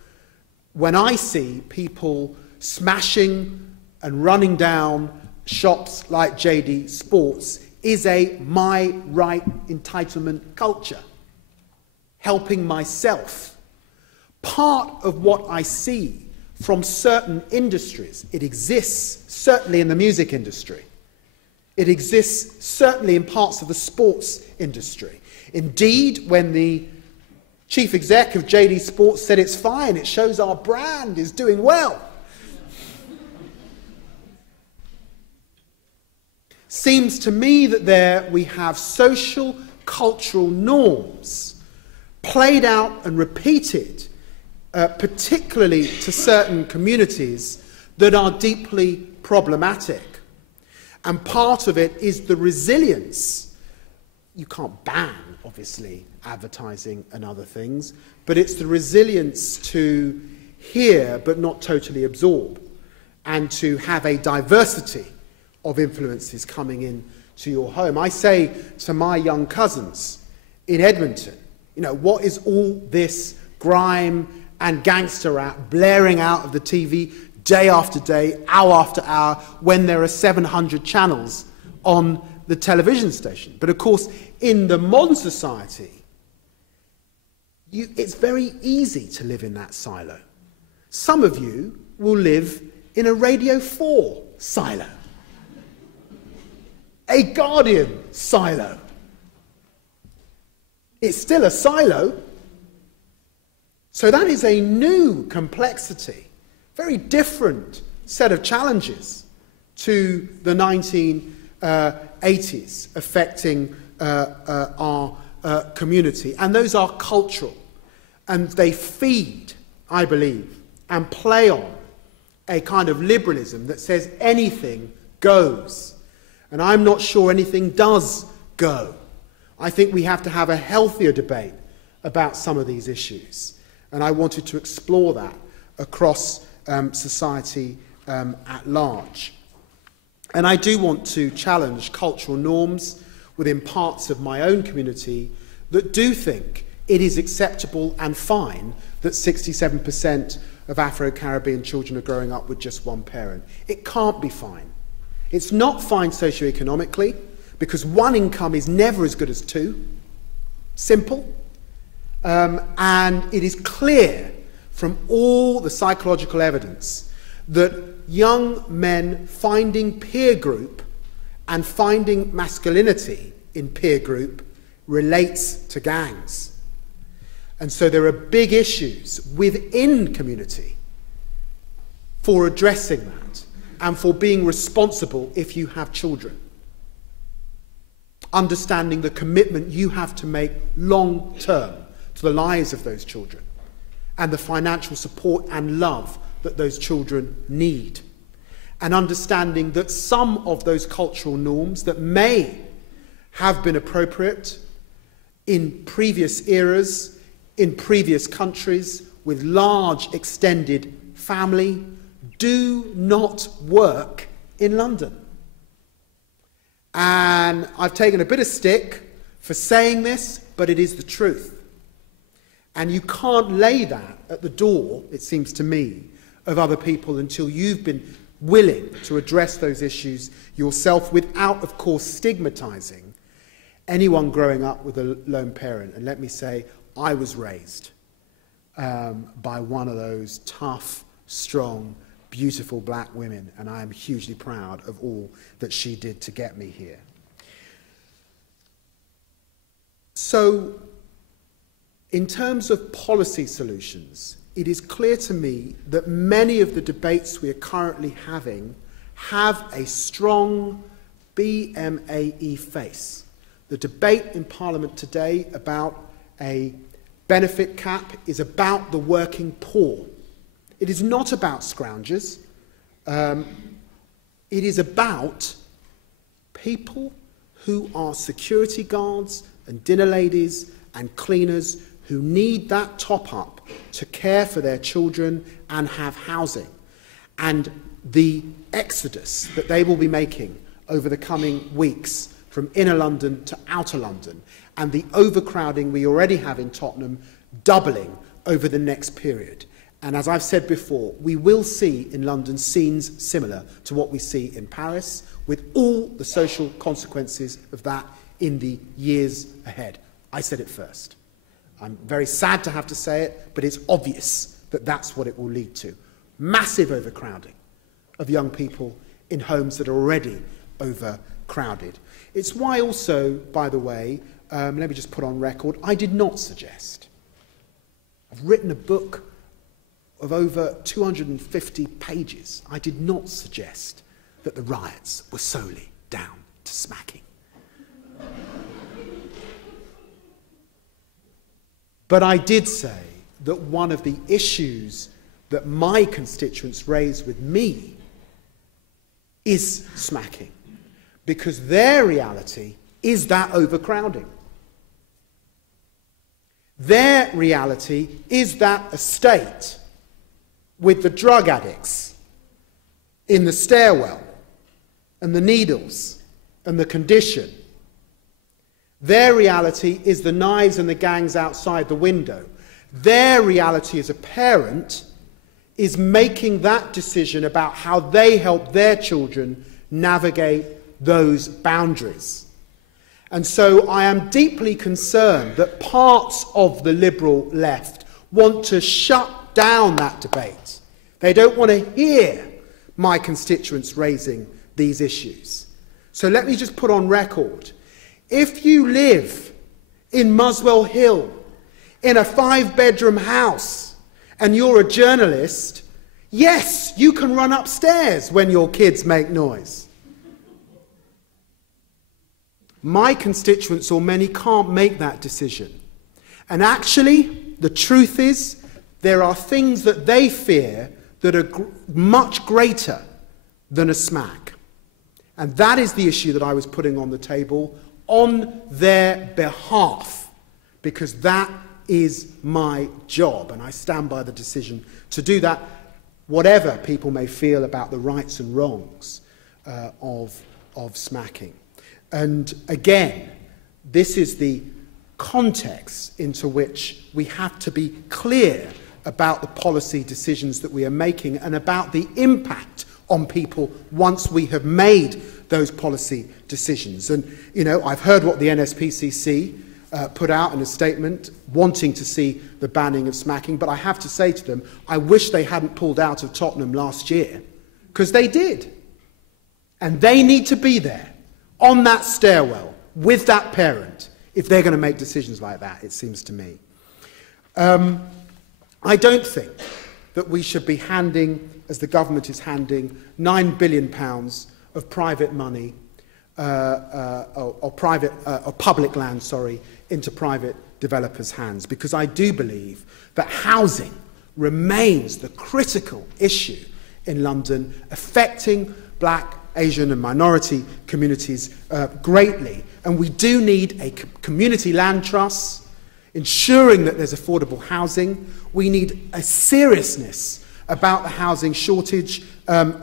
when I see people smashing and running down shops like JD Sports, is a my right entitlement culture, helping myself. Part of what I see from certain industries, it exists certainly in the music industry. It exists certainly in parts of the sports industry. Indeed, when the chief exec of JD Sports said it's fine, it shows our brand is doing well. Seems to me that there we have social, cultural norms played out and repeated, particularly to certain communities, that are deeply problematic. And part of it is the resilience. You can't ban, obviously, advertising and other things, but it's the resilience to hear but not totally absorb, and to have a diversity of influences coming in to your home. I say to my young cousins in Edmonton, you know, what is all this grime and gangster rap blaring out of the TV day after day, hour after hour, when there are 700 channels on the television station? But of course, in the modern society, it's very easy to live in that silo. Some of you will live in a Radio 4 silo, a Guardian silo. It's still a silo. So that is a new complexity, very different set of challenges to the 1980s affecting our community. And those are cultural. And they feed, I believe, and play on a kind of liberalism that says anything goes. And I'm not sure anything does go. I think we have to have a healthier debate about some of these issues. And I wanted to explore that across society at large. And I do want to challenge cultural norms within parts of my own community that do think it is acceptable and fine that 67% of Afro-Caribbean children are growing up with just one parent. It can't be fine. It's not fine socioeconomically, because one income is never as good as two. Simple. And it is clear from all the psychological evidence that young men finding peer group and finding masculinity in peer group relates to gangs. And so there are big issues within community for addressing that and for being responsible if you have children. Understanding the commitment you have to make long term to the lives of those children and the financial support and love that those children need. And understanding that some of those cultural norms that may have been appropriate in previous eras, in previous countries, with large extended family, do not work in London. And I've taken a bit of stick for saying this, but it is the truth. And you can't lay that at the door, it seems to me, of other people until you've been willing to address those issues yourself without, of course, stigmatising anyone growing up with a lone parent. And let me say, I was raised by one of those tough, strong, beautiful black women, and I am hugely proud of all that she did to get me here. So, in terms of policy solutions, it is clear to me that many of the debates we are currently having have a strong BMAE face. The debate in Parliament today about a benefit cap is about the working poor. It is not about scroungers. It is about people who are security guards and dinner ladies and cleaners who need that top-up to care for their children and have housing. And the exodus that they will be making over the coming weeks from inner London to outer London, and the overcrowding we already have in Tottenham doubling over the next period. And as I've said before, we will see in London scenes similar to what we see in Paris, with all the social consequences of that in the years ahead. I said it first. I'm very sad to have to say it, but it's obvious that that's what it will lead to. Massive overcrowding of young people in homes that are already overcrowded. It's why also, by the way, let me just put on record, I did not suggest. I've written a book of over 250 pages. I did not suggest that the riots were solely down to smacking. But I did say that one of the issues that my constituents raise with me is smacking, because their reality is that overcrowding. Their reality is that estate with the drug addicts in the stairwell and the needles and the condition. Their reality is the knives and the gangs outside the window. Their reality as a parent is making that decision about how they help their children navigate those boundaries. And so I am deeply concerned that parts of the liberal left want to shut down that debate. They don't want to hear my constituents raising these issues. So let me just put on record, if you live in Muswell Hill in a 5-bedroom house and you're a journalist, yes, you can run upstairs when your kids make noise. My constituents, or many, can't make that decision. And actually, the truth is, there are things that they fear that are much greater than a smack. And that is the issue that I was putting on the table on their behalf, because that is my job, and I stand by the decision to do that, whatever people may feel about the rights and wrongs of smacking. And again, this is the context into which we have to be clear about the policy decisions that we are making and about the impact on people once we have made those policy decisions. And, you know, I've heard what the NSPCC put out in a statement wanting to see the banning of smacking, but I have to say to them, I wish they hadn't pulled out of Tottenham last year, because they did. And they need to be there on that stairwell with that parent if they're going to make decisions like that, it seems to me. I don't think that we should be handing, as the government is handing, £9 billion of private money, or public land, into private developers' hands, because I do believe that housing remains the critical issue in London, affecting black Asian and minority communities greatly. And we do need a community land trust, ensuring that there's affordable housing. We need a seriousness about the housing shortage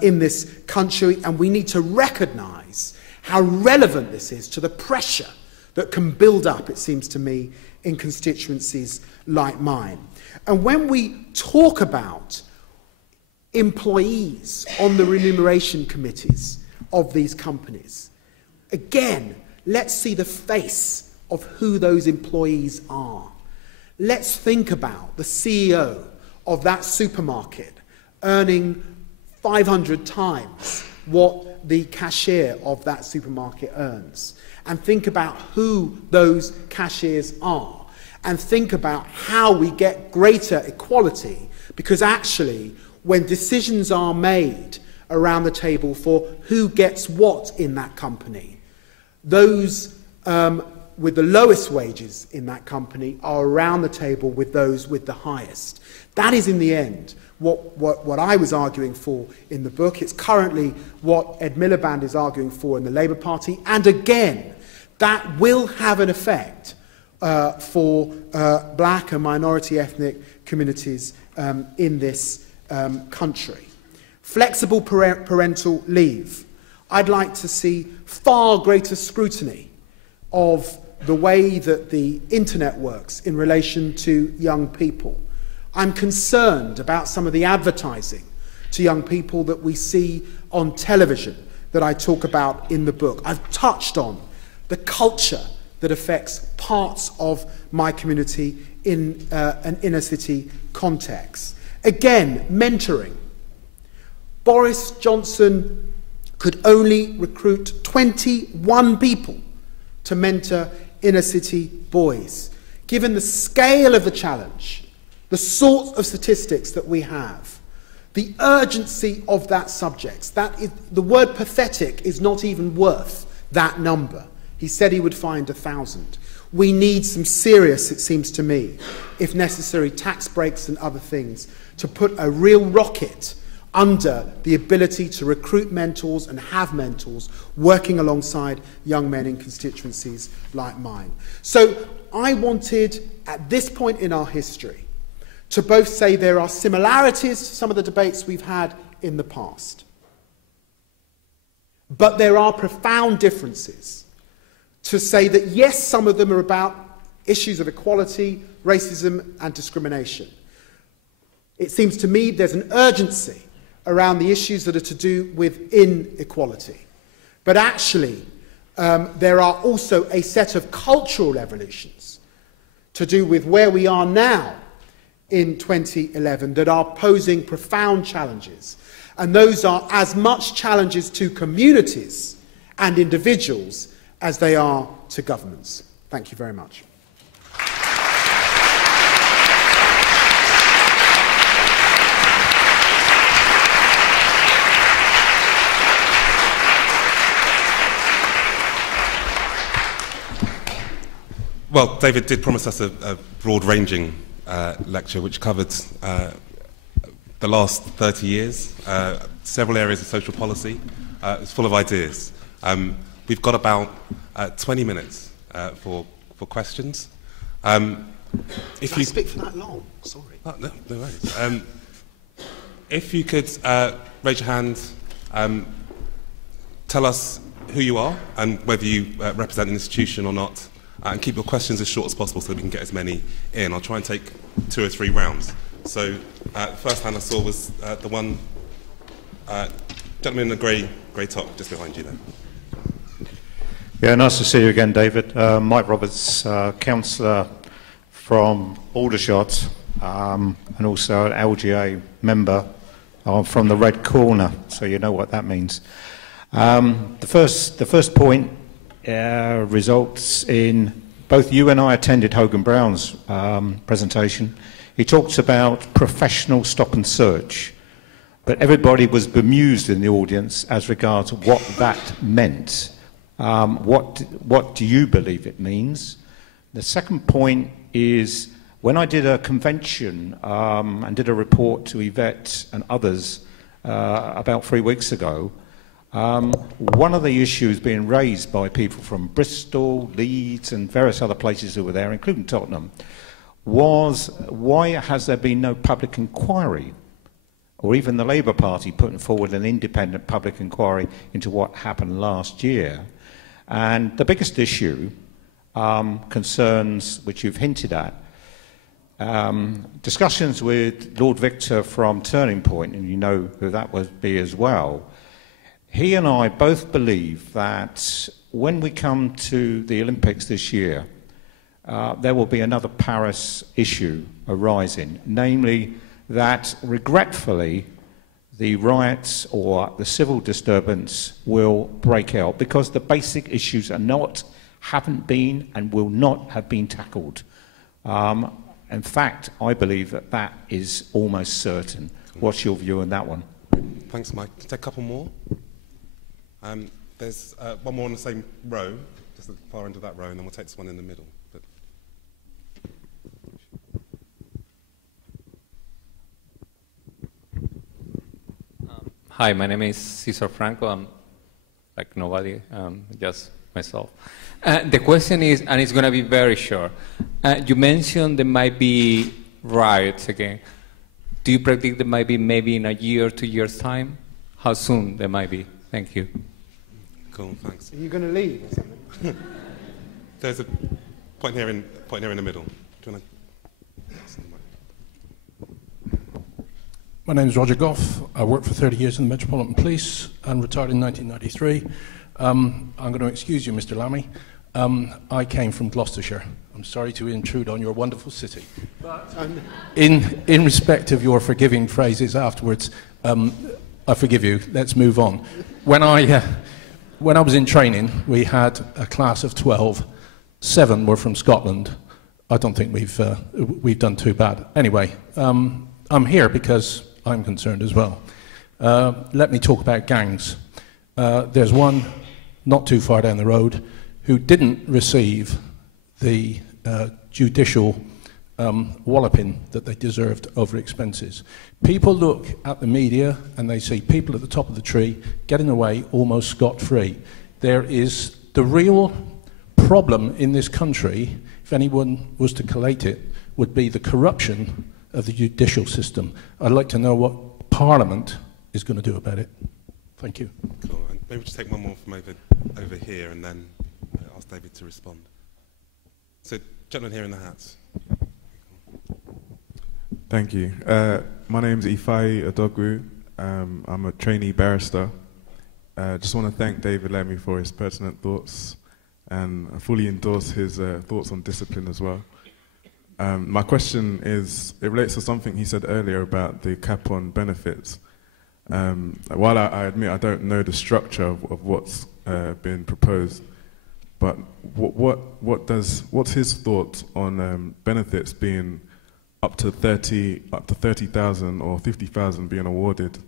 in this country, and we need to recognise how relevant this is to the pressure that can build up, it seems to me, in constituencies like mine. And when we talk about employees on the remuneration committees of these companies, again, let's see the face of who those employees are. Let's think about the CEO of that supermarket earning 500 times what the cashier of that supermarket earns, and think about who those cashiers are, and think about how we get greater equality, because actually, when decisions are made around the table for who gets what in that company, those with the lowest wages in that company are around the table with those with the highest. That is, in the end, what I was arguing for in the book. It's currently what Ed Miliband is arguing for in the Labour Party. And again, that will have an effect for black and minority ethnic communities in this country. Flexible parental leave. I'd like to see far greater scrutiny of the way that the internet works in relation to young people. I'm concerned about some of the advertising to young people that we see on television that I talk about in the book. I've touched on the culture that affects parts of my community in an inner city context. Again, mentoring. Boris Johnson could only recruit 21 people to mentor inner city boys. Given the scale of the challenge, the sort of statistics that we have, the urgency of that subject, the word pathetic is not even worth that number. He said he would find 1,000. We need some serious, it seems to me, if necessary, tax breaks and other things to put a real rocket under the ability to recruit mentors and have mentors working alongside young men in constituencies like mine. So I wanted, at this point in our history, to both say there are similarities to some of the debates we've had in the past, but there are profound differences. To say that, yes, some of them are about issues of equality, racism, and discrimination. It seems to me there's an urgency around the issues that are to do with inequality. But actually, there are also a set of cultural revolutions to do with where we are now in 2011 that are posing profound challenges. And those are as much challenges to communities and individuals as they are to governments. Thank you very much. Well, David did promise us a broad-ranging lecture which covered the last 30 years, several areas of social policy. It's full of ideas. We've got about 20 minutes for questions. If you speak for that long, sorry. Oh, no worries. If you could raise your hand, tell us who you are and whether you represent an institution or not, and keep your questions as short as possible so that we can get as many in. I'll try and take 2 or 3 rounds. So the first hand I saw was the one gentleman in the grey top just behind you there. Yeah, nice to see you again, David. Mike Roberts, councillor from Aldershot, and also an LGA member. I'm from the red corner, so you know what that means. The first point results in both you and I attended Hogan Brown's presentation. He talks about professional stop and search, but everybody was bemused in the audience as regards what that meant. What do you believe it means? The second point is, when I did a convention and did a report to Yvette and others about 3 weeks ago, One of the issues being raised by people from Bristol, Leeds and various other places who were there, including Tottenham, was why has there been no public inquiry, or even the Labour Party putting forward an independent public inquiry into what happened last year. And the biggest issue concerns, which you've hinted at, discussions with Lord Victor from Turning Point, and you know who that would be as well. He and I both believe that when we come to the Olympics this year, there will be another Paris issue arising, namely that, regretfully, the riots or the civil disturbance will break out because the basic issues haven't been and will not have been tackled. In fact, I believe that that is almost certain. What's your view on that one? Thanks, Mike. Take a couple more. There's one more on the same row, just at the far end of that row, and then we'll take this one in the middle. But hi, my name is Cesar Franco. I'm like nobody, just myself. The question is, and it's going to be very short, you mentioned there might be riots again. Do you predict there might be maybe in a year, 2 years' time? How soon there might be? Thank you. Cool, thanks. Are you going to leave or something? There's a point here in the middle. Do you want to? My name is Roger Goff. I worked for 30 years in the Metropolitan Police and retired in 1993. I'm going to excuse you, Mr. Lammy. I came from Gloucestershire. I'm sorry to intrude on your wonderful city. But in respect of your forgiving phrases afterwards, I forgive you. Let's move on. When I was in training, we had a class of 12. 7 were from Scotland. I don't think we've done too bad. Anyway, I'm here because I'm concerned as well. Let me talk about gangs. There's one not too far down the road who didn't receive the judicial walloping that they deserved over expenses. People look at the media and they see people at the top of the tree getting away almost scot-free. There is the real problem in this country, if anyone was to collate it, would be the corruption of the judicial system. I'd like to know what Parliament is going to do about it. Thank you. Cool. And maybe just take one more from over here and then ask David to respond. So, gentleman here in the hats. Thank you. My name's Ifeanyi Odogwu. I'm a trainee barrister. Just want to thank David Lammy for his pertinent thoughts, and I fully endorse his thoughts on discipline as well. My question is, it relates to something he said earlier about the cap on benefits. While I admit I don't know the structure of what's been proposed, but what's his thought on benefits being up to 30,000 or 50,000 being awarded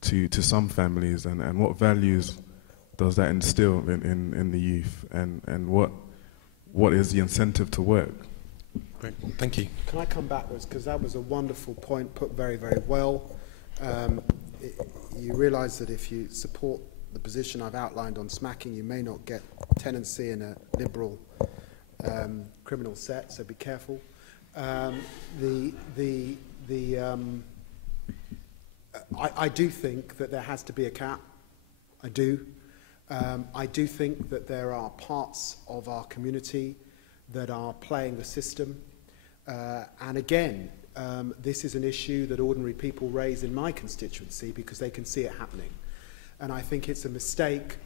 to some families, and what values does that instill in the youth, and what is the incentive to work? Great, thank you. Can I come backwards, because that was a wonderful point, put very, very well. You realise that if you support the position I've outlined on smacking, you may not get tenancy in a liberal criminal set, so be careful. I do think that there has to be a cap. I do. I do think that there are parts of our community that are playing the system. And again, this is an issue that ordinary people raise in my constituency because they can see it happening. And I think it's a mistake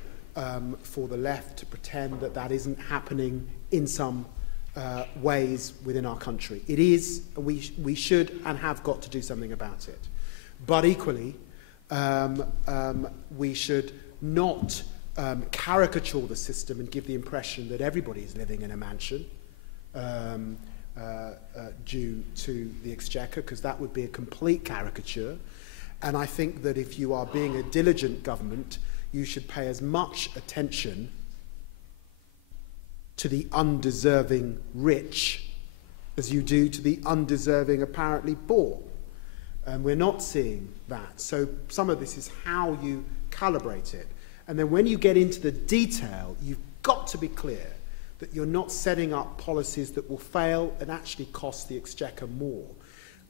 for the left to pretend that that isn't happening in some ways within our country. It is. We should and have got to do something about it. But equally, we should not caricature the system and give the impression that everybody is living in a mansion due to the Exchequer, because that would be a complete caricature. And I think that if you are being a diligent government, you should pay as much attention to the undeserving rich as you do to the undeserving apparently poor. And we're not seeing that. So some of this is how you calibrate it. And then when you get into the detail, you've got to be clear that you're not setting up policies that will fail and actually cost the Exchequer more.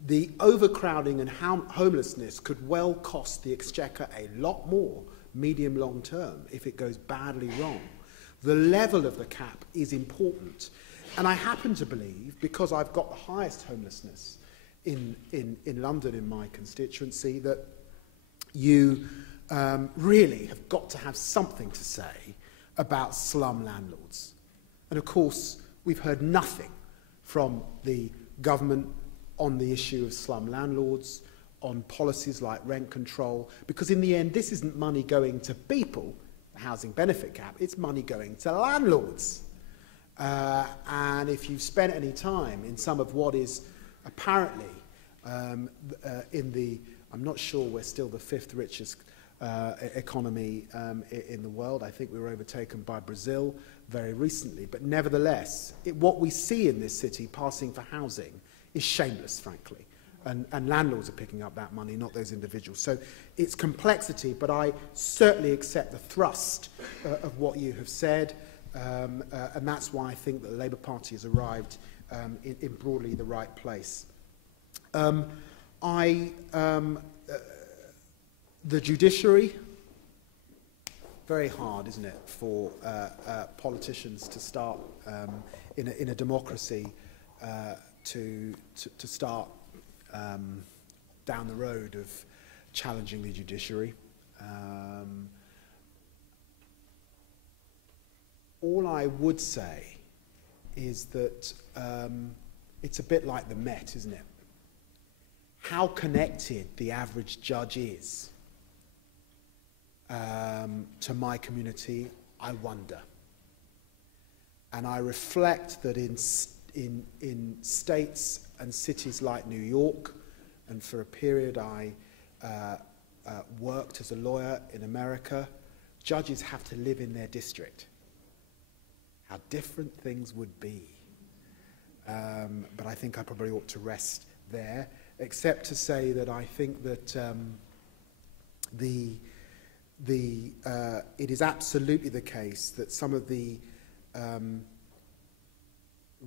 The overcrowding and homelessness could well cost the Exchequer a lot more, medium long term, if it goes badly wrong. The level of the cap is important. And I happen to believe, because I've got the highest homelessness in London, in my constituency, that you really have got to have something to say about slum landlords. And of course, we've heard nothing from the government on the issue of slum landlords, on policies like rent control, because in the end, this isn't money going to people, the housing benefit cap, it's money going to landlords. And if you've spent any time in some of what is apparently in the, I'm not sure we're still the 5th richest economy in the world. I think we were overtaken by Brazil very recently. But nevertheless, what we see in this city passing for housing is shameless, frankly. And landlords are picking up that money, not those individuals. So it's complexity, but I certainly accept the thrust of what you have said. And that's why I think that the Labour Party has arrived in broadly the right place. The judiciary, very hard, isn't it, for politicians to start in a democracy to start down the road of challenging the judiciary. All I would say is that it's a bit like the Met, isn't it? How connected the average judge is to my community, I wonder. And I reflect that in states and cities like New York, and for a period I worked as a lawyer in America, judges have to live in their district. How different things would be. But I think I probably ought to rest there, except to say that I think that it is absolutely the case that some of the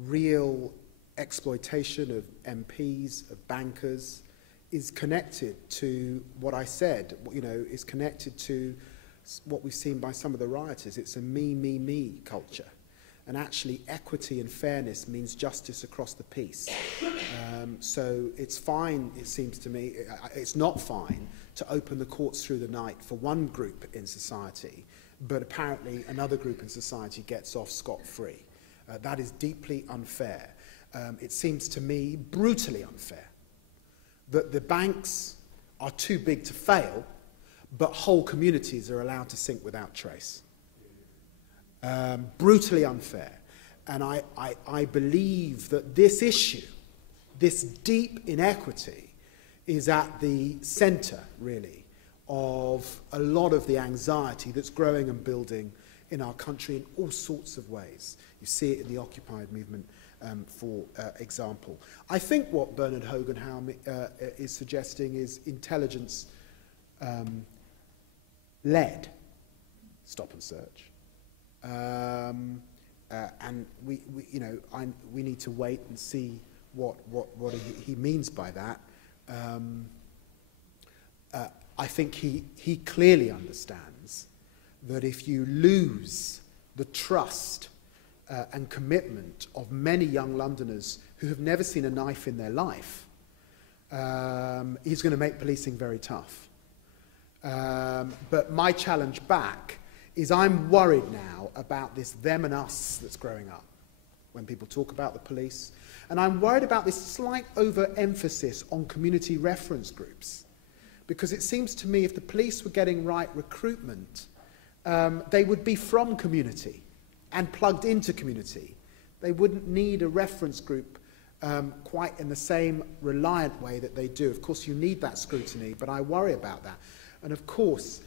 real exploitation of MPs, of bankers, is connected to what I said, is connected to what we've seen by some of the rioters. It's a me culture. And actually, equity and fairness means justice across the piece. So it's fine, it seems to me, it's not fine to open the courts through the night for one group in society, but apparently another group in society gets off scot-free. That is deeply unfair. It seems to me brutally unfair that the banks are too big to fail, but whole communities are allowed to sink without trace. Brutally unfair. And I believe that this issue, this deep inequity, is at the centre, really, of a lot of the anxiety that's growing and building in our country in all sorts of ways. You see it in the Occupy movement, for example. I think what Bernard Hogenhaum is suggesting is intelligence-led stop and search. And we need to wait and see what he means by that. I think he clearly understands that if you lose the trust and commitment of many young Londoners who have never seen a knife in their life, he's going to make policing very tough. But my challenge back is I'm worried now about this them and us that's growing up when people talk about the police. And I'm worried about this slight overemphasis on community reference groups. Because it seems to me if the police were getting right recruitment, they would be from community and plugged into community. They wouldn't need a reference group quite in the same reliant way that they do. Of course, you need that scrutiny, but I worry about that. And of course,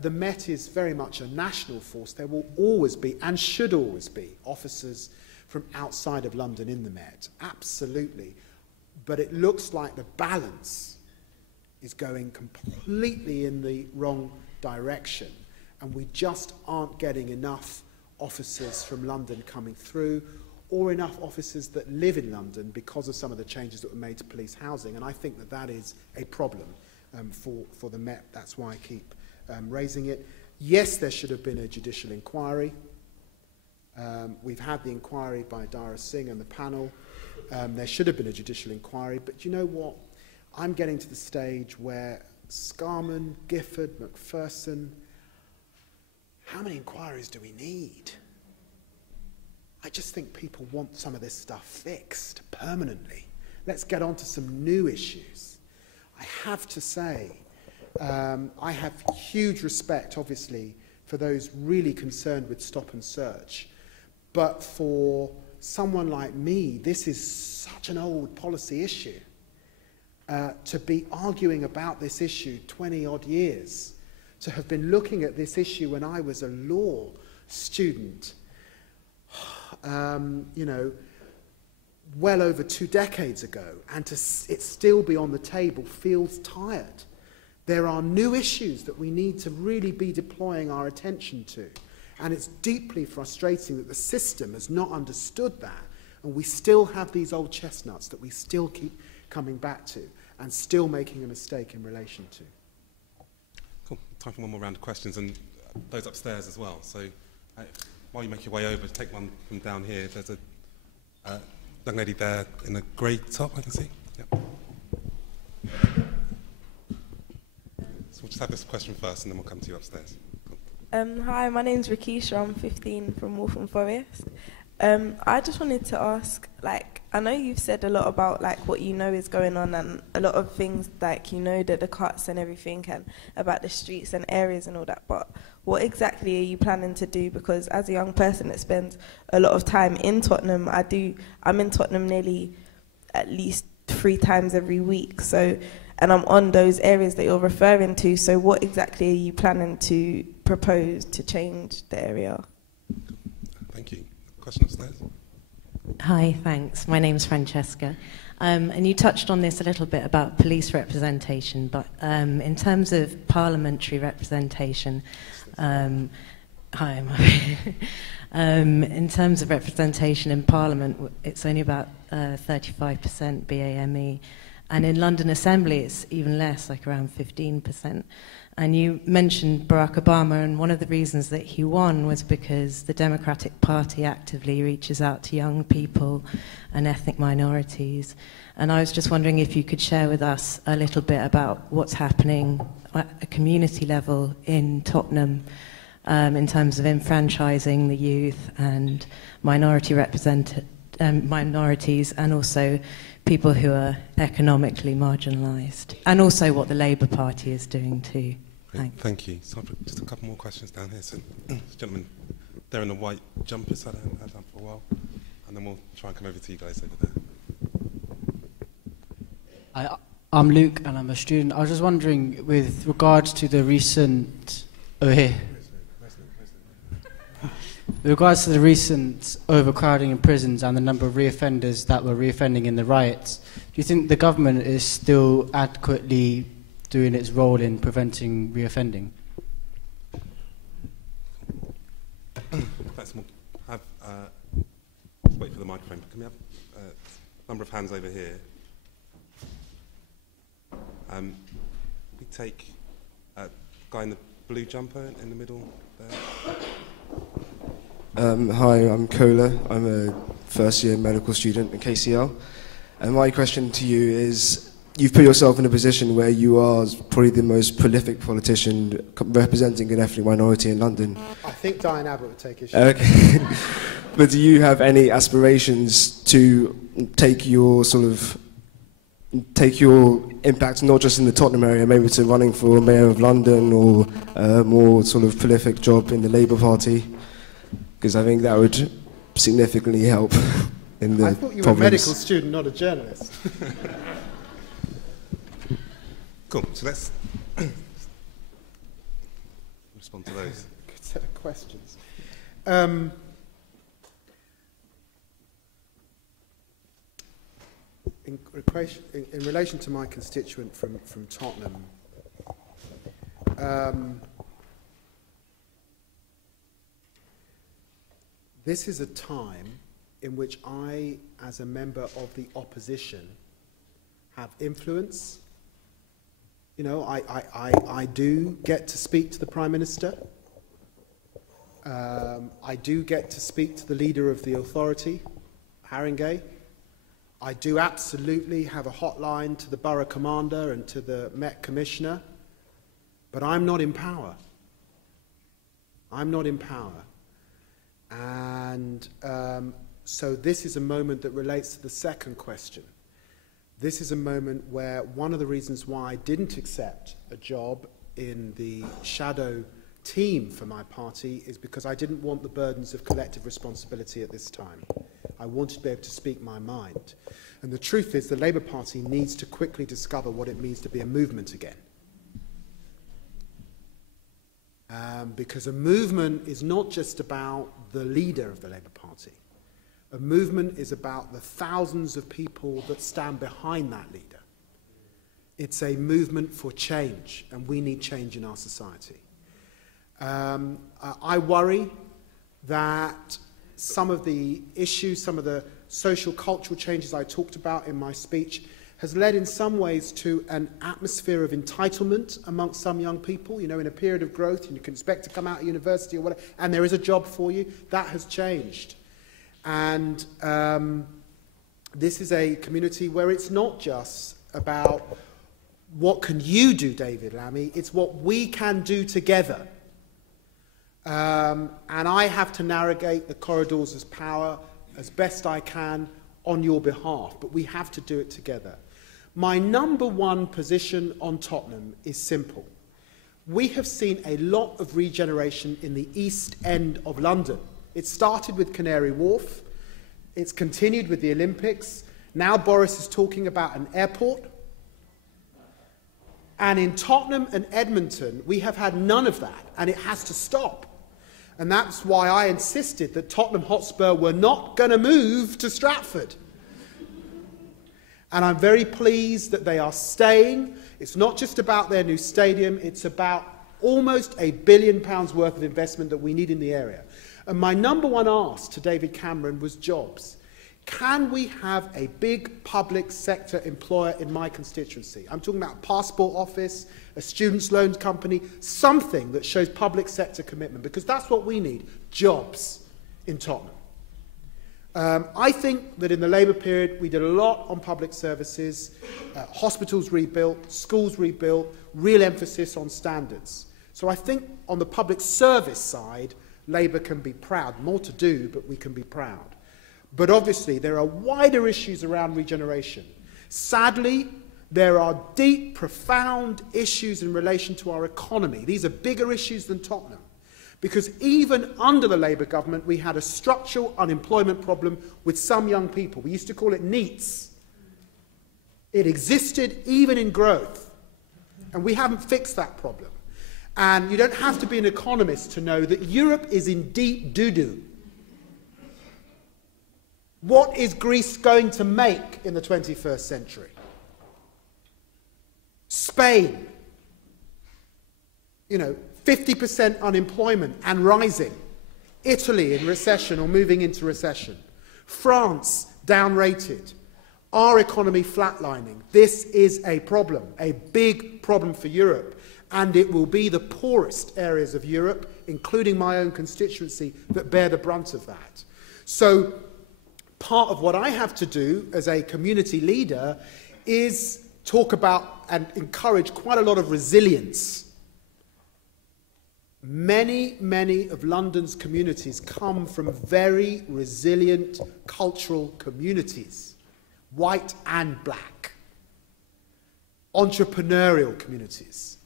the Met is very much a national force. There will always be, and should always be, officers from outside of London in the Met. Absolutely. But it looks like the balance is going completely in the wrong direction. and we just aren't getting enough officers from London coming through, or enough officers that live in London because of some of the changes that were made to police housing. And I think that that is a problem for the Met. That's why I keep raising it. Yes, there should have been a judicial inquiry. We've had the inquiry by Dara Singh and the panel. There should have been a judicial inquiry, but you know what? I'm getting to the stage where Scarman, Gifford, Macpherson, how many inquiries do we need? I just think people want some of this stuff fixed permanently. Let's get on to some new issues. I have to say, I have huge respect, obviously, for those really concerned with stop and search. But for someone like me, this is such an old policy issue. To be arguing about this issue 20-odd years, to have been looking at this issue when I was a law student, you know, well over 2 decades ago, and to it still be on the table feels tired. There are new issues that we need to really be deploying our attention to, and it's deeply frustrating that the system has not understood that, and we still have these old chestnuts that we still keep coming back to and still making a mistake in relation to. Cool. Time for one more round of questions, and those upstairs as well. So while you make your way over, take one from down here. There's a young lady there in the grey top, I can see. Yep. So we'll just have this question first, and then we'll come to you upstairs. Cool. Hi, my name's Rakisha. I'm 15 from Waltham Forest. I just wanted to ask, like, I know you've said a lot about like what you know is going on, and a lot of things like you know that the cuts and everything, and about the streets and areas and all that. But what exactly are you planning to do? Because as a young person that spends a lot of time in Tottenham, I'm in Tottenham nearly at least 3 times every week. So, and I'm on those areas that you're referring to. So, what exactly are you planning to propose to change the area? Thank you. Question upstairs. Hi, thanks. My name's Francesca. And you touched on this a little bit about police representation, but in terms of parliamentary representation, in terms of representation in Parliament, it's only about 35% BAME, and in London Assembly it's even less, like around 15%. And you mentioned Barack Obama, and one of the reasons that he won was because the Democratic Party actively reaches out to young people and ethnic minorities. And I was just wondering if you could share with us a little bit about what's happening at a community level in Tottenham in terms of enfranchising the youth and minorities, and also people who are economically marginalised, and also what the Labour Party is doing too. Thanks. Thank you. So just a couple more questions down here. So, this gentleman there in the white jumpers, had that for a while, and then we'll try and come over to you guys over there. I'm Luke, and I'm a student. I was just wondering, with regards to the recent with regards to the recent overcrowding in prisons and the number of reoffenders that were reoffending in the riots, do you think the government is still adequately doing its role in preventing reoffending? Let's wait for the microphone. Can we have a number of hands over here? We take a guy in the blue jumper in the middle there. Hi, I'm Kola. I'm a first-year medical student at KCL. And my question to you is, you've put yourself in a position where you are probably the most prolific politician representing an ethnic minority in London. I think Diane Abbott would take issue. Okay. But do you have any aspirations to take your impact not just in the Tottenham area, maybe to running for Mayor of London or a more sort of prolific job in the Labour Party? Because I think that would significantly help in the I thought you problems. were a medical student, not a journalist. Cool. So let's respond to those. Good set of questions. In relation to my constituent from Tottenham, This is a time in which I, as a member of the opposition, have influence. You know, I do get to speak to the Prime Minister. I do get to speak to the leader of the authority, Haringey. I do absolutely have a hotline to the borough commander and to the Met Commissioner, but I'm not in power. I'm not in power. And so this is a moment that relates to the second question. This is a moment where one of the reasons why I didn't accept a job in the shadow team for my party is because I didn't want the burdens of collective responsibility at this time. I wanted to be able to speak my mind. And the truth is the Labour Party needs to quickly discover what it means to be a movement again. Because a movement is not just about the leader of the Labour Party. A movement is about the thousands of people that stand behind that leader. It's a movement for change, and we need change in our society. I worry that some of the issues, some of the social cultural changes I talked about in my speech has led in some ways to an atmosphere of entitlement amongst some young people. You know, in a period of growth, you can expect to come out of university or whatever, and there is a job for you. That has changed. And this is a community where it's not just about what can you do, David Lammy, it's what we can do together. And I have to navigate the corridors of power as best I can on your behalf, but we have to do it together. My number one position on Tottenham is simple. We have seen a lot of regeneration in the East End of London. It started with Canary Wharf, it's continued with the Olympics, now Boris is talking about an airport. And in Tottenham and Edmonton, we have had none of that, and it has to stop. And that's why I insisted that Tottenham Hotspur were not going to move to Stratford. And I'm very pleased that they are staying. It's not just about their new stadium, it's about almost £1 billion worth of investment that we need in the area. And my number one ask to David Cameron was jobs. Can we have a big public sector employer in my constituency? I'm talking about a passport office, a students' loans company, something that shows public sector commitment, because that's what we need, jobs in Tottenham. I think that in the Labour period we did a lot on public services, hospitals rebuilt, schools rebuilt, real emphasis on standards. So I think on the public service side, Labour can be proud. More to do, but we can be proud. But obviously there are wider issues around regeneration. Sadly, there are deep, profound issues in relation to our economy. These are bigger issues than Tottenham. Because even under the Labour government, we had a structural unemployment problem with some young people. We used to call it NEETs. It existed even in growth. And we haven't fixed that problem. And you don't have to be an economist to know that Europe is in deep doo-doo. What is Greece going to make in the 21st century? Spain, 50% unemployment and rising. Italy in recession or moving into recession. France down-rated. Our economy flatlining. This is a problem, a big problem for Europe. And it will be the poorest areas of Europe, including my own constituency, that bear the brunt of that. So part of what I have to do as a community leader is talk about and encourage quite a lot of resilience. Many, many of London's communities come from very resilient cultural communities, white and black, entrepreneurial communities.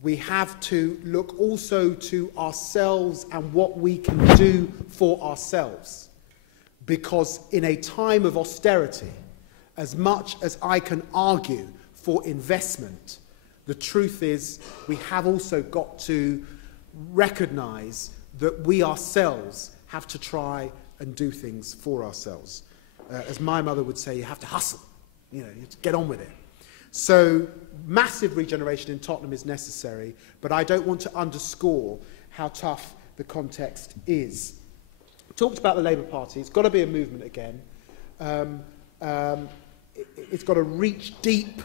We have to look also to ourselves and what we can do for ourselves. Because in a time of austerity, as much as I can argue for investment, the truth is we have also got to recognise that we ourselves have to try and do things for ourselves. As my mother would say, you have to hustle, you have to get on with it. So massive regeneration in Tottenham is necessary, but I don't want to underscore how tough the context is. talked about the Labour Party. It's got to be a movement again. It's got to reach deep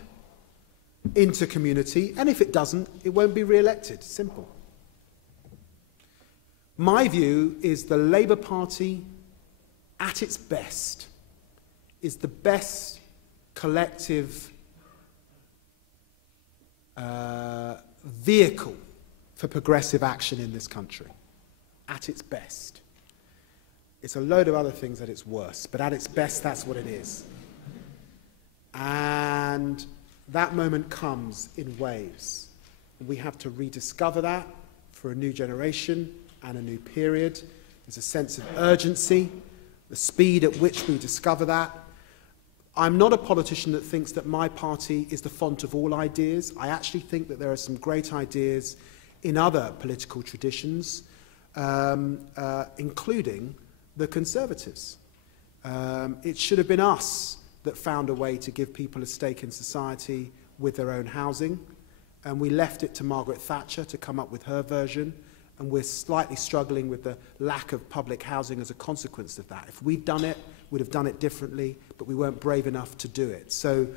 into community, and if it doesn't, it won't be re-elected. Simple. My view is the Labour Party, at its best, is the best collective vehicle for progressive action in this country. At its best. It's a load of other things at its worst, but at its best, that's what it is. And that moment comes in waves. We have to rediscover that for a new generation and a new period. There's a sense of urgency, the speed at which we discover that. I'm not a politician that thinks that my party is the font of all ideas. I actually think that there are some great ideas in other political traditions, including the Conservatives. It should have been us that found a way to give people a stake in society with their own housing, and we left it to Margaret Thatcher to come up with her version, and we're slightly struggling with the lack of public housing as a consequence of that. If we'd done it, we'd have done it differently, but we weren't brave enough to do it. So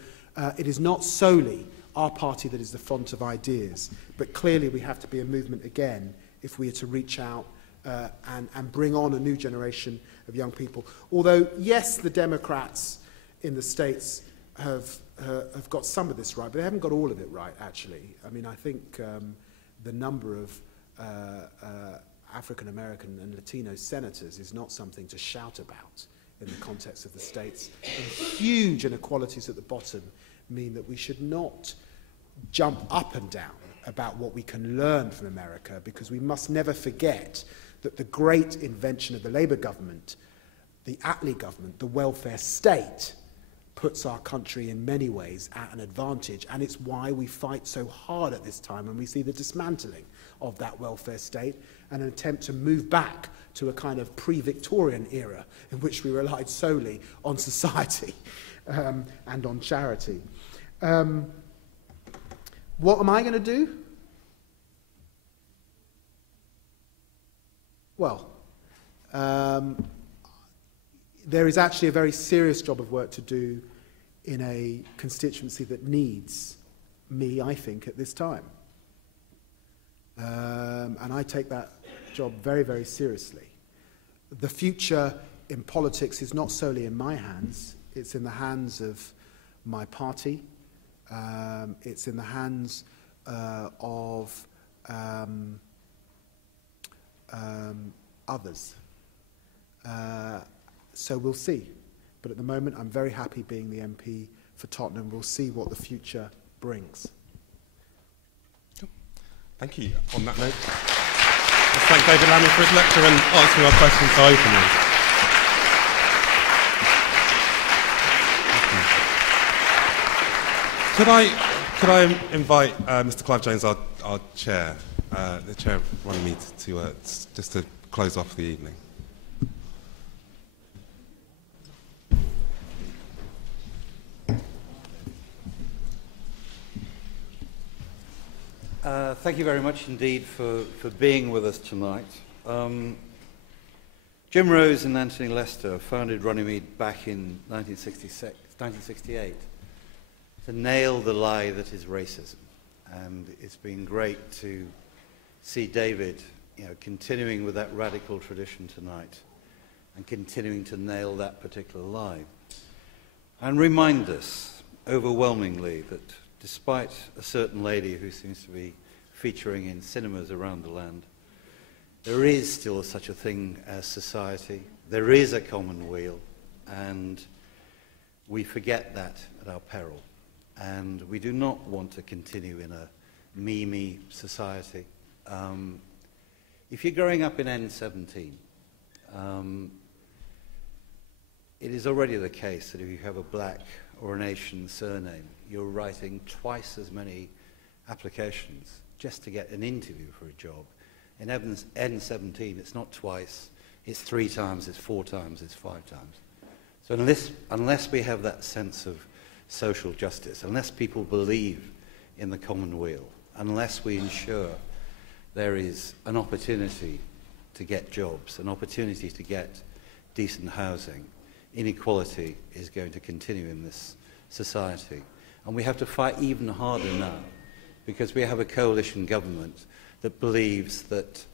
it is not solely our party that is the font of ideas, but clearly we have to be a movement again if we are to reach out and bring on a new generation of young people. Although, yes, the Democrats in the States have got some of this right, but they haven't got all of it right, actually. I mean, I think the number of African-American and Latino senators is not something to shout about in the context of the States. And huge inequalities at the bottom mean that we should not jump up and down about what we can learn from America, because we must never forget that the great invention of the Labour government, the Attlee government, the welfare state, puts our country in many ways at an advantage, and it's why we fight so hard at this time when we see the dismantling of that welfare state and an attempt to move back to a kind of pre-Victorian era in which we relied solely on society and on charity. What am I going to do? Well, there is actually a very serious job of work to do in a constituency that needs me, I think, at this time. And I take that job very, very seriously. The future in politics is not solely in my hands, it's in the hands of my party, it's in the hands of others. So we'll see. But at the moment, I'm very happy being the MP for Tottenham. We'll see what the future brings. Thank you. On that note, let's thank David Lammy for his lecture and answering our questions so openly. Could I invite Mr. Clive Jones, our chair, the chair of Runnymede, to just to close off the evening. Thank you very much indeed for being with us tonight. Jim Rose and Anthony Lester founded Runnymede back in 1968 to nail the lie that is racism. And it's been great to see David, continuing with that radical tradition tonight and continuing to nail that particular lie. And remind us overwhelmingly that despite a certain lady who seems to be featuring in cinemas around the land, there is still such a thing as society. There is a common weal, and we forget that at our peril. And we do not want to continue in a me society. If you're growing up in N17, it is already the case that if you have a black or an Asian surname, you're writing twice as many applications just to get an interview for a job. In N17, it's not twice, it's 3 times, it's 4 times, it's 5 times. So unless we have that sense of social justice, unless people believe in the common weal, unless we ensure there is an opportunity to get jobs, an opportunity to get decent housing, inequality is going to continue in this society. And we have to fight even harder now, because we have a coalition government that believes that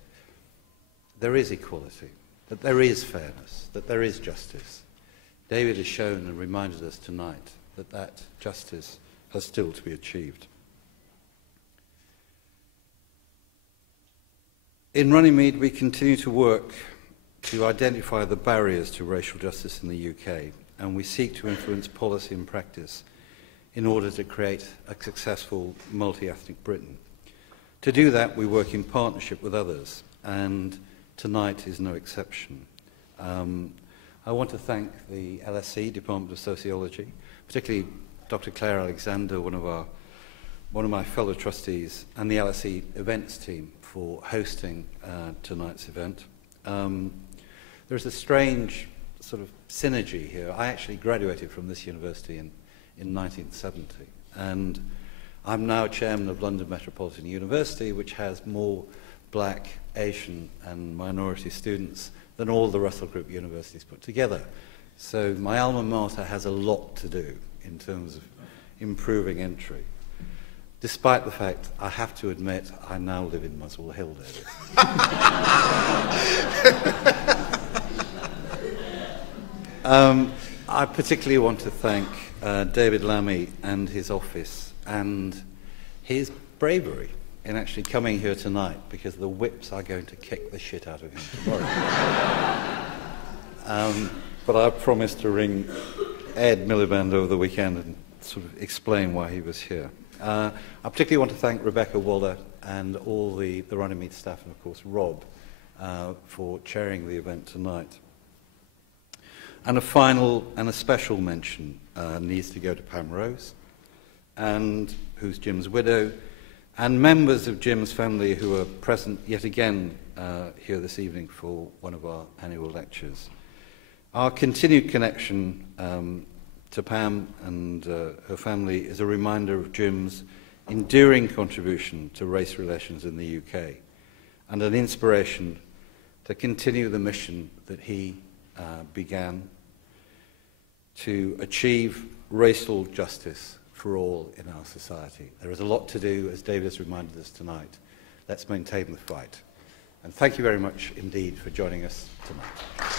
there is equality, that there is fairness, that there is justice. David has shown and reminded us tonight that that justice has still to be achieved. In Runnymede, we continue to work to identify the barriers to racial justice in the UK, and we seek to influence policy and practice in order to create a successful multi-ethnic Britain. To do that, we work in partnership with others, and tonight is no exception. I want to thank the LSE, Department of Sociology, particularly Dr. Claire Alexander, one of my fellow trustees, and the LSE events team for hosting tonight's event. There's a strange sort of synergy here. I actually graduated from this university in 1970, and I'm now chairman of London Metropolitan University, which has more black, Asian and minority students than all the Russell Group universities put together. So my alma mater has a lot to do in terms of improving entry, despite the fact, I have to admit, I now live in Muswell Hill, David. I particularly want to thank David Lammy and his office and his bravery in actually coming here tonight, because the whips are going to kick the shit out of him tomorrow. But I promised to ring Ed Miliband over the weekend and sort of explain why he was here. I particularly want to thank Rebecca Waller and all the Runnymede staff, and of course Rob, for chairing the event tonight. And a final and a special mention needs to go to Pam Rose, and who's Jim's widow, and members of Jim's family who are present yet again here this evening for one of our annual lectures. Our continued connection to Pam and her family is a reminder of Jim's enduring contribution to race relations in the UK, and an inspiration to continue the mission that he began to achieve racial justice for all in our society. There is a lot to do, as David has reminded us tonight. Let's maintain the fight. And thank you very much indeed for joining us tonight.